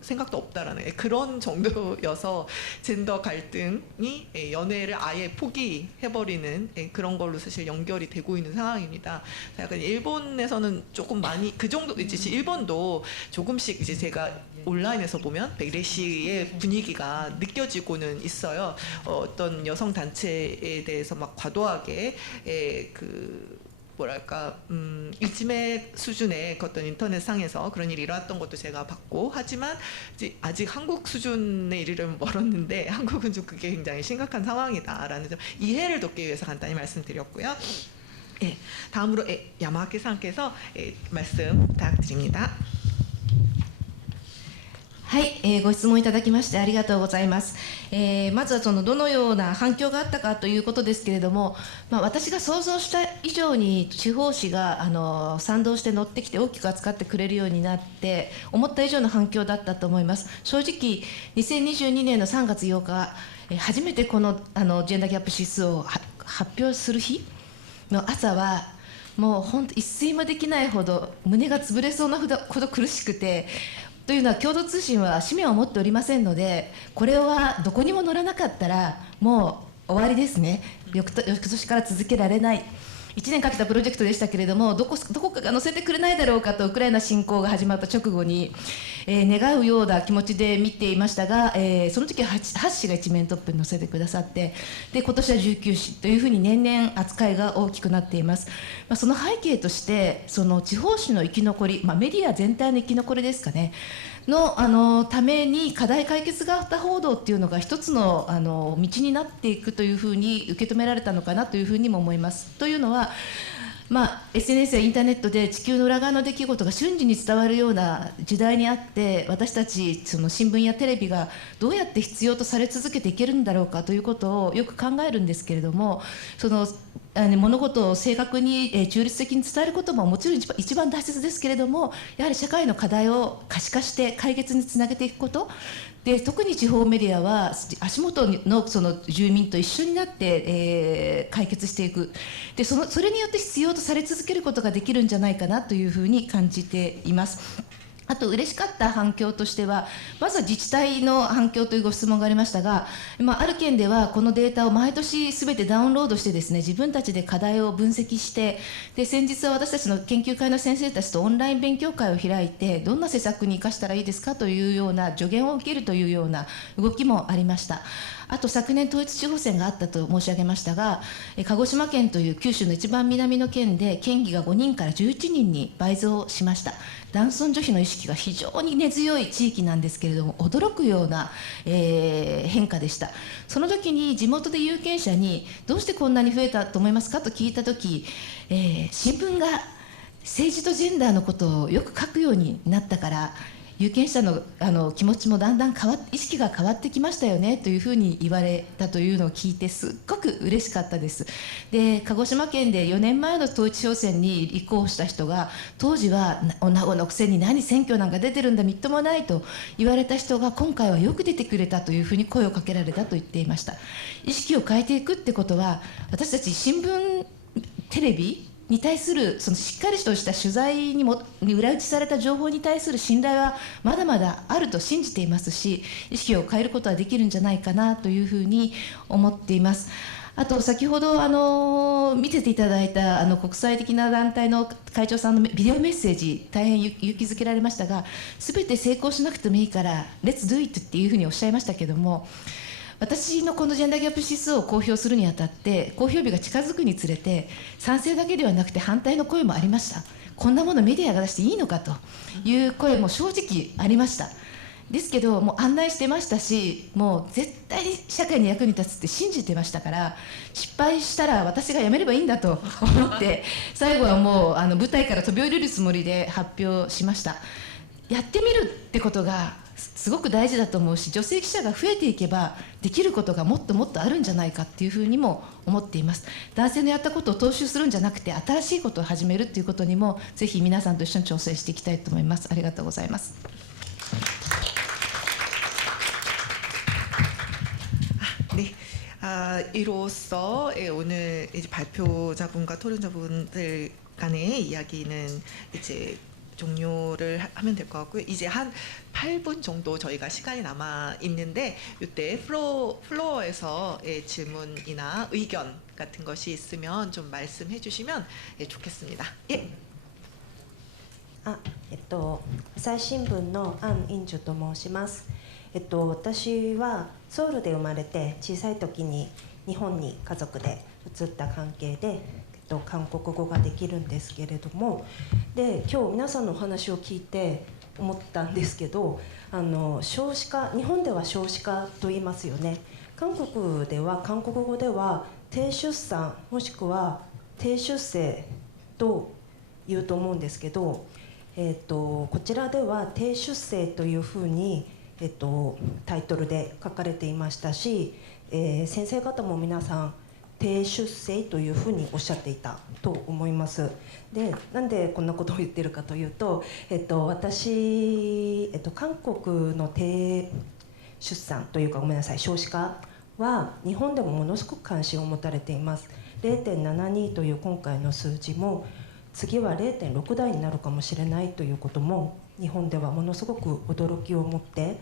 생각도 없다라는 그런 정도여서 젠더 갈등이 연애를 아예 포기해버리는 그런 걸로 사실 연결이 되고 있는 상황입니다. 약간 일본에서는 조금 많이 그 정도 이제 일본도 조금씩 이제 제가 온라인에서 보면 백래시의 분위기가 느껴지고는 있어요. 어떤 여성 단체에 대해서 막 과도하게 뭐랄까 일침의 수준의 어떤 인터넷상에서 그런 일이 일어났던 것도 제가 봤고 하지만 이제 아직 한국 수준에 이르려면 멀었는데 한국은 좀 그게 굉장히 심각한 상황이다라는 점 이해를 돕기 위해서 간단히 말씀드렸고요. 다음으로 야마와키 상께서 말씀 부탁드립니다. はい、ご質問いただきましてありがとうございます。まずはそのどのような反響があったかということですけれども、私が想像した以上に地方紙が賛同して乗ってきて大きく扱ってくれるようになって思った以上の反響だったと思います。正直2022年の3月8日、初めてこのジェンダーギャップ指数を発表する日の朝はもう本当一睡もできないほど胸が潰れそうなほど苦しくて、というのは共同通信は使命を持っておりませんので、これはどこにも載らなかったらもう終わりですね。翌年から続けられない。1年かけたプロジェクトでしたけれども、どこかが載せてくれないだろうかとウクライナ侵攻が始まった直後に、願うような気持ちで見ていましたが、その時は 8紙が一面トップに載せてくださって、で今年は19紙というふうに年々扱いが大きくなっています。その背景としてその地方紙の生き残り、メディア全体の生き残りですかねのために課題解決型報道っていうのが一つの道になっていくというふうに受け止められたのかなというふうにも思います。というのは、SNS やインターネットで地球の裏側の出来事が瞬時に伝わるような時代にあって、私たちその新聞やテレビがどうやって必要とされ続けていけるんだろうかということをよく考えるんですけれども、その物事を正確に中立的に伝えることももちろん一番大切ですけれども、やはり社会の課題を可視化して解決につなげていくことで、特に地方メディアは足元のその住民と一緒になって、解決していくで、それによって必要とされ続けることができるんじゃないかなというふうに感じています。あと嬉しかった反響としては、まずは自治体の反響というご質問がありましたが、ある県ではこのデータを毎年すべてダウンロードしてですね、自分たちで課題を分析して、で先日は私たちの研究会の先生たちとオンライン勉強会を開いて、どんな施策に生かしたらいいですかというような助言を受けるというような動きもありました。あと昨年統一地方選があったと申し上げましたが、鹿児島県という九州の一番南の県で県議が5人から11人に倍増しました。男尊女卑の意識が非常に根強い地域なんですけれども、驚くような、変化でした。その時に地元で有権者にどうしてこんなに増えたと思いますかと聞いた時、新聞が政治とジェンダーのことをよく書くようになったから、有権者の気持ちもだんだん意識が変わってきましたよねというふうに言われたというのを聞いて、すっごく嬉しかったです。で鹿児島県で4年前の統一地方選に立候補した人が、当時は女子のくせに何選挙なんか出てるんだみっともないと言われた人が、今回はよく出てくれたというふうに声をかけられたと言っていました。意識を変えていくってことは、私たち新聞テレビに対するそのしっかりとした取材に裏打ちされた情報に対する信頼はまだまだあると信じていますし、意識を変えることはできるんじゃないかなというふうに思っています。あと先ほど見せていただいた国際的な団体の会長さんのビデオメッセージ、大変勇気づけられましたが、全て成功しなくてもいいから「Let's do it」っていうふうにおっしゃいましたけども、私のこのジェンダーギャップ指数を公表するにあたって、公表日が近づくにつれて賛成だけではなくて反対の声もありました。こんなものメディアが出していいのかという声も正直ありました。ですけど、もう案内してましたし、もう絶対に社会に役に立つって信じてましたから、失敗したら私が辞めればいいんだと思って最後はもう舞台から飛び降りるつもりで発表しました。やってみるってことがすごく大事だと思うし、女性記者が増えていけばできることがもっともっとあるんじゃないかっていうふうにも思っています。男性のやったことを踏襲するんじゃなくて、新しいことを始めるっていうことにもぜひ皆さんと一緒に挑戦していきたいと思います。ありがとうございます。네, 이로써 오늘 이제 발표자분과 토론자분들 간의 이야기는 이제 종료를 하면 될 것 같고요. 이제 한 8분 정도 저희가 시간이 남아 있는데, 이때 플로어에서 질문이나 의견 같은 것이 있으면 좀 말씀해 주시면 좋겠습니다. 예. 朝日新聞のアン・インジュと申します。私はソウルで生まれて、小さい時に日本に家族で移った関係で、韓国語ができるんですけれども、で今日皆さんのお話を聞いて思ったんですけど、少子化、日本では少子化と言いますよね。韓国では、韓国語では低出産もしくは低出生と言うと思うんですけど、こちらでは低出生というふうにタイトルで書かれていましたし、先生方も皆さん低出生というふうにおっしゃっていたと思います。で、なんでこんなことを言ってるかというと、私、韓国の低出産というか、ごめんなさい、少子化は日本でもものすごく関心を持たれています。0.72 という今回の数字も次は 0.6 台になるかもしれないということも日本ではものすごく驚きを持って、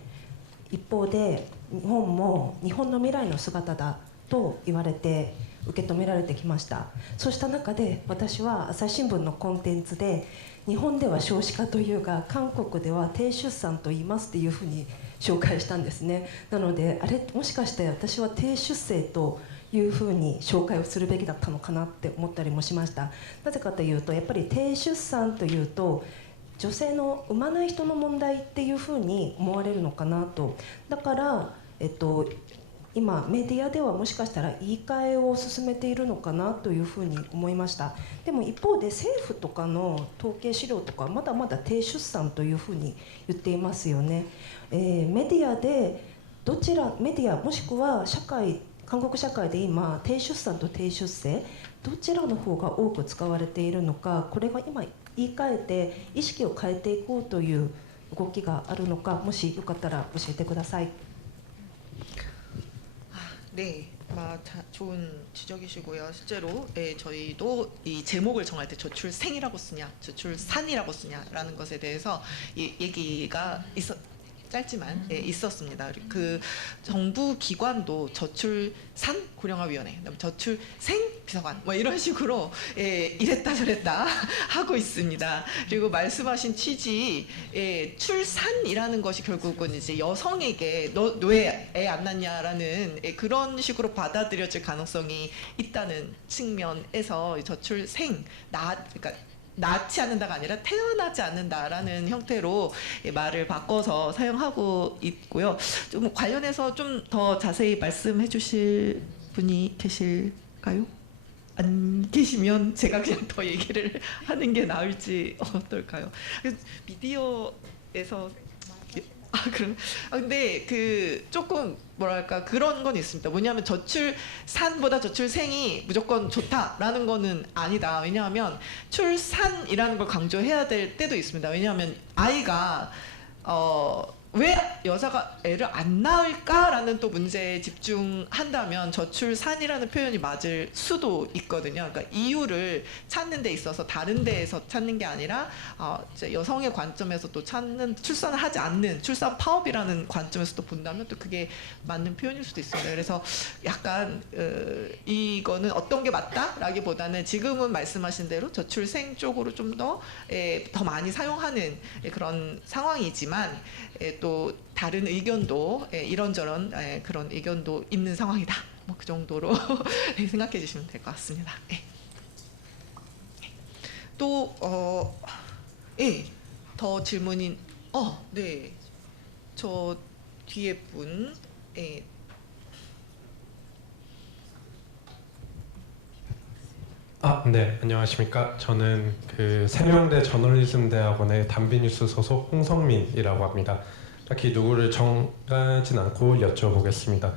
一方で日本も日本の未来の姿だと言われて受け止められてきました。そうした中で私は朝日新聞のコンテンツで日本では少子化というが韓国では低出産と言いますっていうふうに紹介したんですね。なのであれ、もしかして私は低出生というふうに紹介をするべきだったのかなって思ったりもしました。なぜかというと、やっぱり低出産というと女性の産まない人の問題っていうふうに思われるのかなと。だから、今メディアではもしかしたら言い換えを進めているのかなというふうに思いました。でも一方で政府とかの統計資料とかまだまだ低出産というふうに言っていますよね。メディアでメディアもしくは韓国社会で今低出産と低出生どちらの方が多く使われているのか、これが今言い換えて意識を変えていこうという動きがあるのか、もしよかったら教えてください。 네, 좋은 지적이시고요. 실제로 저희도 이 제목을 정할 때 저출생이라고 쓰냐, 저출산이라고 쓰냐라는 것에 대해서 얘기가 짧지만 있었습니다. 그 정부 기관도 저출산 고령화위원회, 그다음에 저출생 비서관 뭐 이런 식으로 이랬다 저랬다 하고 있습니다. 그리고 말씀하신 취지, 출산이라는 것이 결국은 이제 여성에게 너 왜 애 안 낳냐라는 그런 식으로 받아들여질 가능성이 있다는 측면에서 저출생 그러니까 낳지 않는다가 아니라 태어나지 않는다라는 형태로 말을 바꿔서 사용하고 있고요. 좀 관련해서 좀 더 자세히 말씀해 주실 분이 계실까요? 안 계시면 제가 그냥 더 얘기를 하는 게 나을지 어떨까요? 미디어에서 근데 그 조금 뭐랄까 그런 건 있습니다. 뭐냐면 저출산보다 저출생이 무조건 좋다라는 거는 아니다. 왜냐하면 출산이라는 걸 강조해야 될 때도 있습니다. 왜냐하면 아이가 왜 여자가 애를 안 낳을까라는 또 문제에 집중한다면 저출산이라는 표현이 맞을 수도 있거든요. 그러니까 이유를 찾는 데 있어서 다른 데에서 찾는 게 아니라 이제 여성의 관점에서 또 찾는, 출산을 하지 않는 출산 파업이라는 관점에서 또 본다면 또 그게 맞는 표현일 수도 있습니다. 그래서 약간 이거는 어떤 게 맞다라기보다는 지금은 말씀하신 대로 저출생 쪽으로 좀 더 많이 사용하는 그런 상황이지만 또 다른 의견도 이런저런 그런 의견도 있는 상황이다. 뭐 그 정도로 생각해 주시면 될 것 같습니다. 또 더 질문인 네, 저 뒤에 분 네, 안녕하십니까. 저는 그 세명대 저널리즘 대학원의 단비뉴스 소속 홍성민이라고 합니다. 딱히 누구를 정하진 않고 여쭤보겠습니다.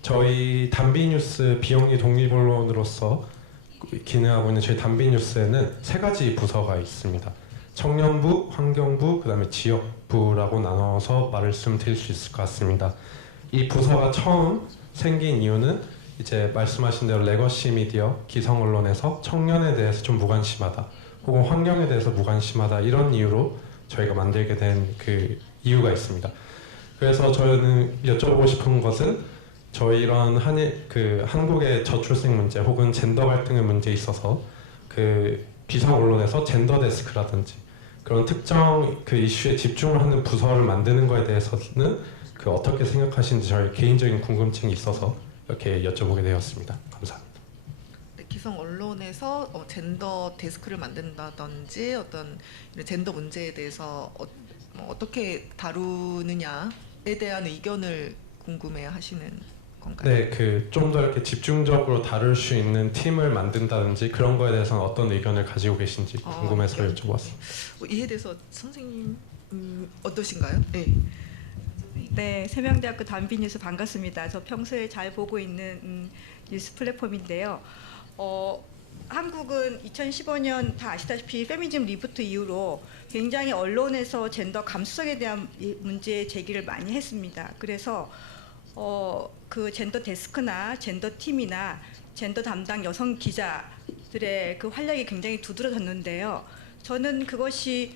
저희 단비뉴스 비영리 독립언론으로서 기능하고 있는 저희 단비뉴스에는 3가지 부서가 있습니다. 청년부, 환경부, 그다음에 지역부라고 나눠서 말씀드릴 수 있을 것 같습니다. 이 부서가 처음 생긴 이유는 이제 말씀하신 대로 레거시 미디어, 기성 언론에서 청년에 대해서 좀 무관심하다, 혹은 환경에 대해서 무관심하다, 이런 이유로 저희가 만들게 된 그 이유가 있습니다. 그래서 저는 여쭤보고 싶은 것은 저희 이런 한국의 저출생 문제 혹은 젠더 갈등의 문제에 있어서 그 기성 언론에서 젠더 데스크라든지 그런 특정 그 이슈에 집중을 하는 부서를 만드는 거에 대해서는 그 어떻게 생각하시는지 저희 개인적인 궁금증이 있어서 이렇게 여쭤보게 되었습니다. 감사합니다. 네, 기성 언론에서 젠더 데스크를 만든다든지 어떤 젠더 문제에 대해서 어떻게 다루느냐에 대한 의견을 궁금해하시는 건가요? 네, 그 좀 더 이렇게 집중적으로 다룰 수 있는 팀을 만든다든지 그런 거에 대해서는 어떤 의견을 가지고 계신지 궁금해서 여쭤봤습니다. 이에 대해서 선생님 어떠신가요? 네. 네, 세명대학교 담비뉴스 반갑습니다. 저 평소에 잘 보고 있는 뉴스 플랫폼인데요. 한국은 2015년 다 아시다시피 페미니즘 리부트 이후로 굉장히 언론에서 젠더 감수성에 대한 문제 제기를 많이 했습니다. 그래서 그 젠더 데스크나 젠더 팀이나 젠더 담당 여성 기자들의 그 활약이 굉장히 두드러졌는데요. 저는 그것이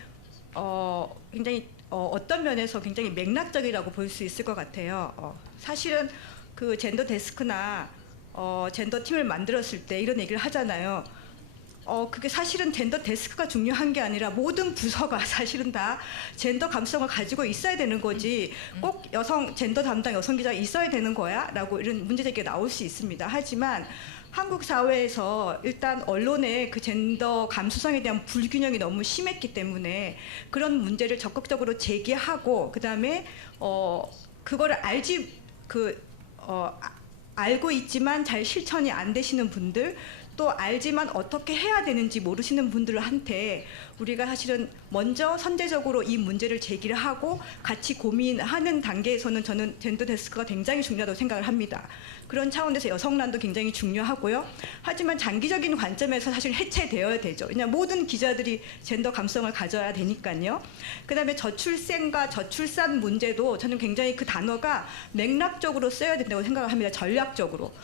굉장히 어떤 면에서 굉장히 맥락적이라고 볼 수 있을 것 같아요. 사실은 그 젠더 데스크나 젠더 팀을 만들었을 때 이런 얘기를 하잖아요. 그게 사실은 젠더 데스크가 중요한 게 아니라 모든 부서가 사실은 다 젠더 감수성을 가지고 있어야 되는 거지 꼭 젠더 담당 여성 기자가 있어야 되는 거야? 라고 이런 문제 제기가 나올 수 있습니다. 하지만 한국 사회에서 일단 언론의 그 젠더 감수성에 대한 불균형이 너무 심했기 때문에 그런 문제를 적극적으로 제기하고 그다음에 그거를 알고 있지만 잘 실천이 안 되시는 분들 또 알지만 어떻게 해야 되는지 모르시는 분들한테 우리가 사실은 먼저 선제적으로 이 문제를 제기를 하고 같이 고민하는 단계에서는 저는 젠더 데스크가 굉장히 중요하다고 생각을 합니다. 그런 차원에서 여성란도 굉장히 중요하고요. 하지만 장기적인 관점에서 사실 해체되어야 되죠. 왜냐하면 모든 기자들이 젠더 감성을 가져야 되니까요. 그다음에 저출생과 저출산 문제도 저는 굉장히 그 단어가 맥락적으로 써야 된다고 생각을 합니다. 전략적으로.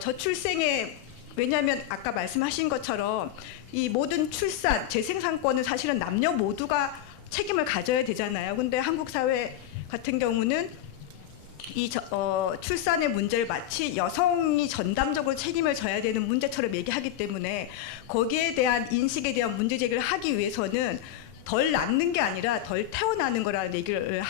저출생의 왜냐하면 아까 말씀하신 것처럼 이 모든 출산, 재생산권은 사실은 남녀 모두가 책임을 가져야 되잖아요. 근데 한국 사회 같은 경우는 이 출산의 문제를 마치 여성이 전담적으로 책임을 져야 되는 문제처럼 얘기하기 때문에 거기에 대한 인식에 대한 문제 제기를 하기 위해서는 덜 낳는 게 아니라 덜 태어나는 거라는 얘기를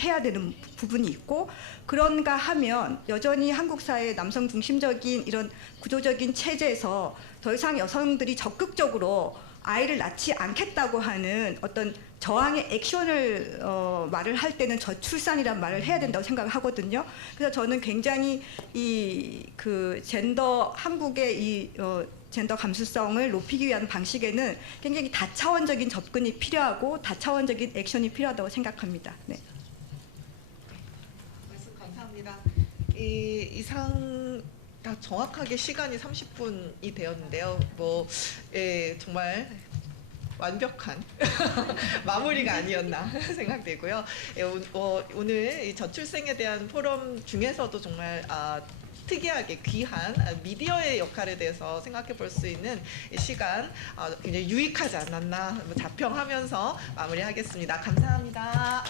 해야 되는 부분이 있고 그런가 하면 여전히 한국 사회 남성 중심적인 이런 구조적인 체제에서 더 이상 여성들이 적극적으로 아이를 낳지 않겠다고 하는 어떤 저항의 액션을 말을 할 때는 저출산이란 말을 해야 된다고 생각을 하거든요. 그래서 저는 굉장히 한국의 젠더 감수성을 높이기 위한 방식에는 굉장히 다차원적인 접근이 필요하고 다차원적인 액션이 필요하다고 생각합니다. 네. 말씀 감사합니다. 이상 다 정확하게 시간이 30분이 되었는데요. 정말 완벽한 마무리가 아니었나 생각되고요. 오늘 이 저출생에 대한 포럼 중에서도 정말 특이하게 귀한 미디어의 역할에 대해서 생각해 볼 수 있는 시간 굉장히 유익하지 않았나 자평하면서 마무리하겠습니다. 감사합니다.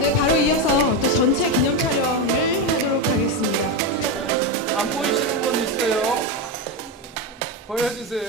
네, 바로 이어서 또 전체 기념 촬영을 하도록 하겠습니다. 안 보이시는 분 있어요? 보여주세요.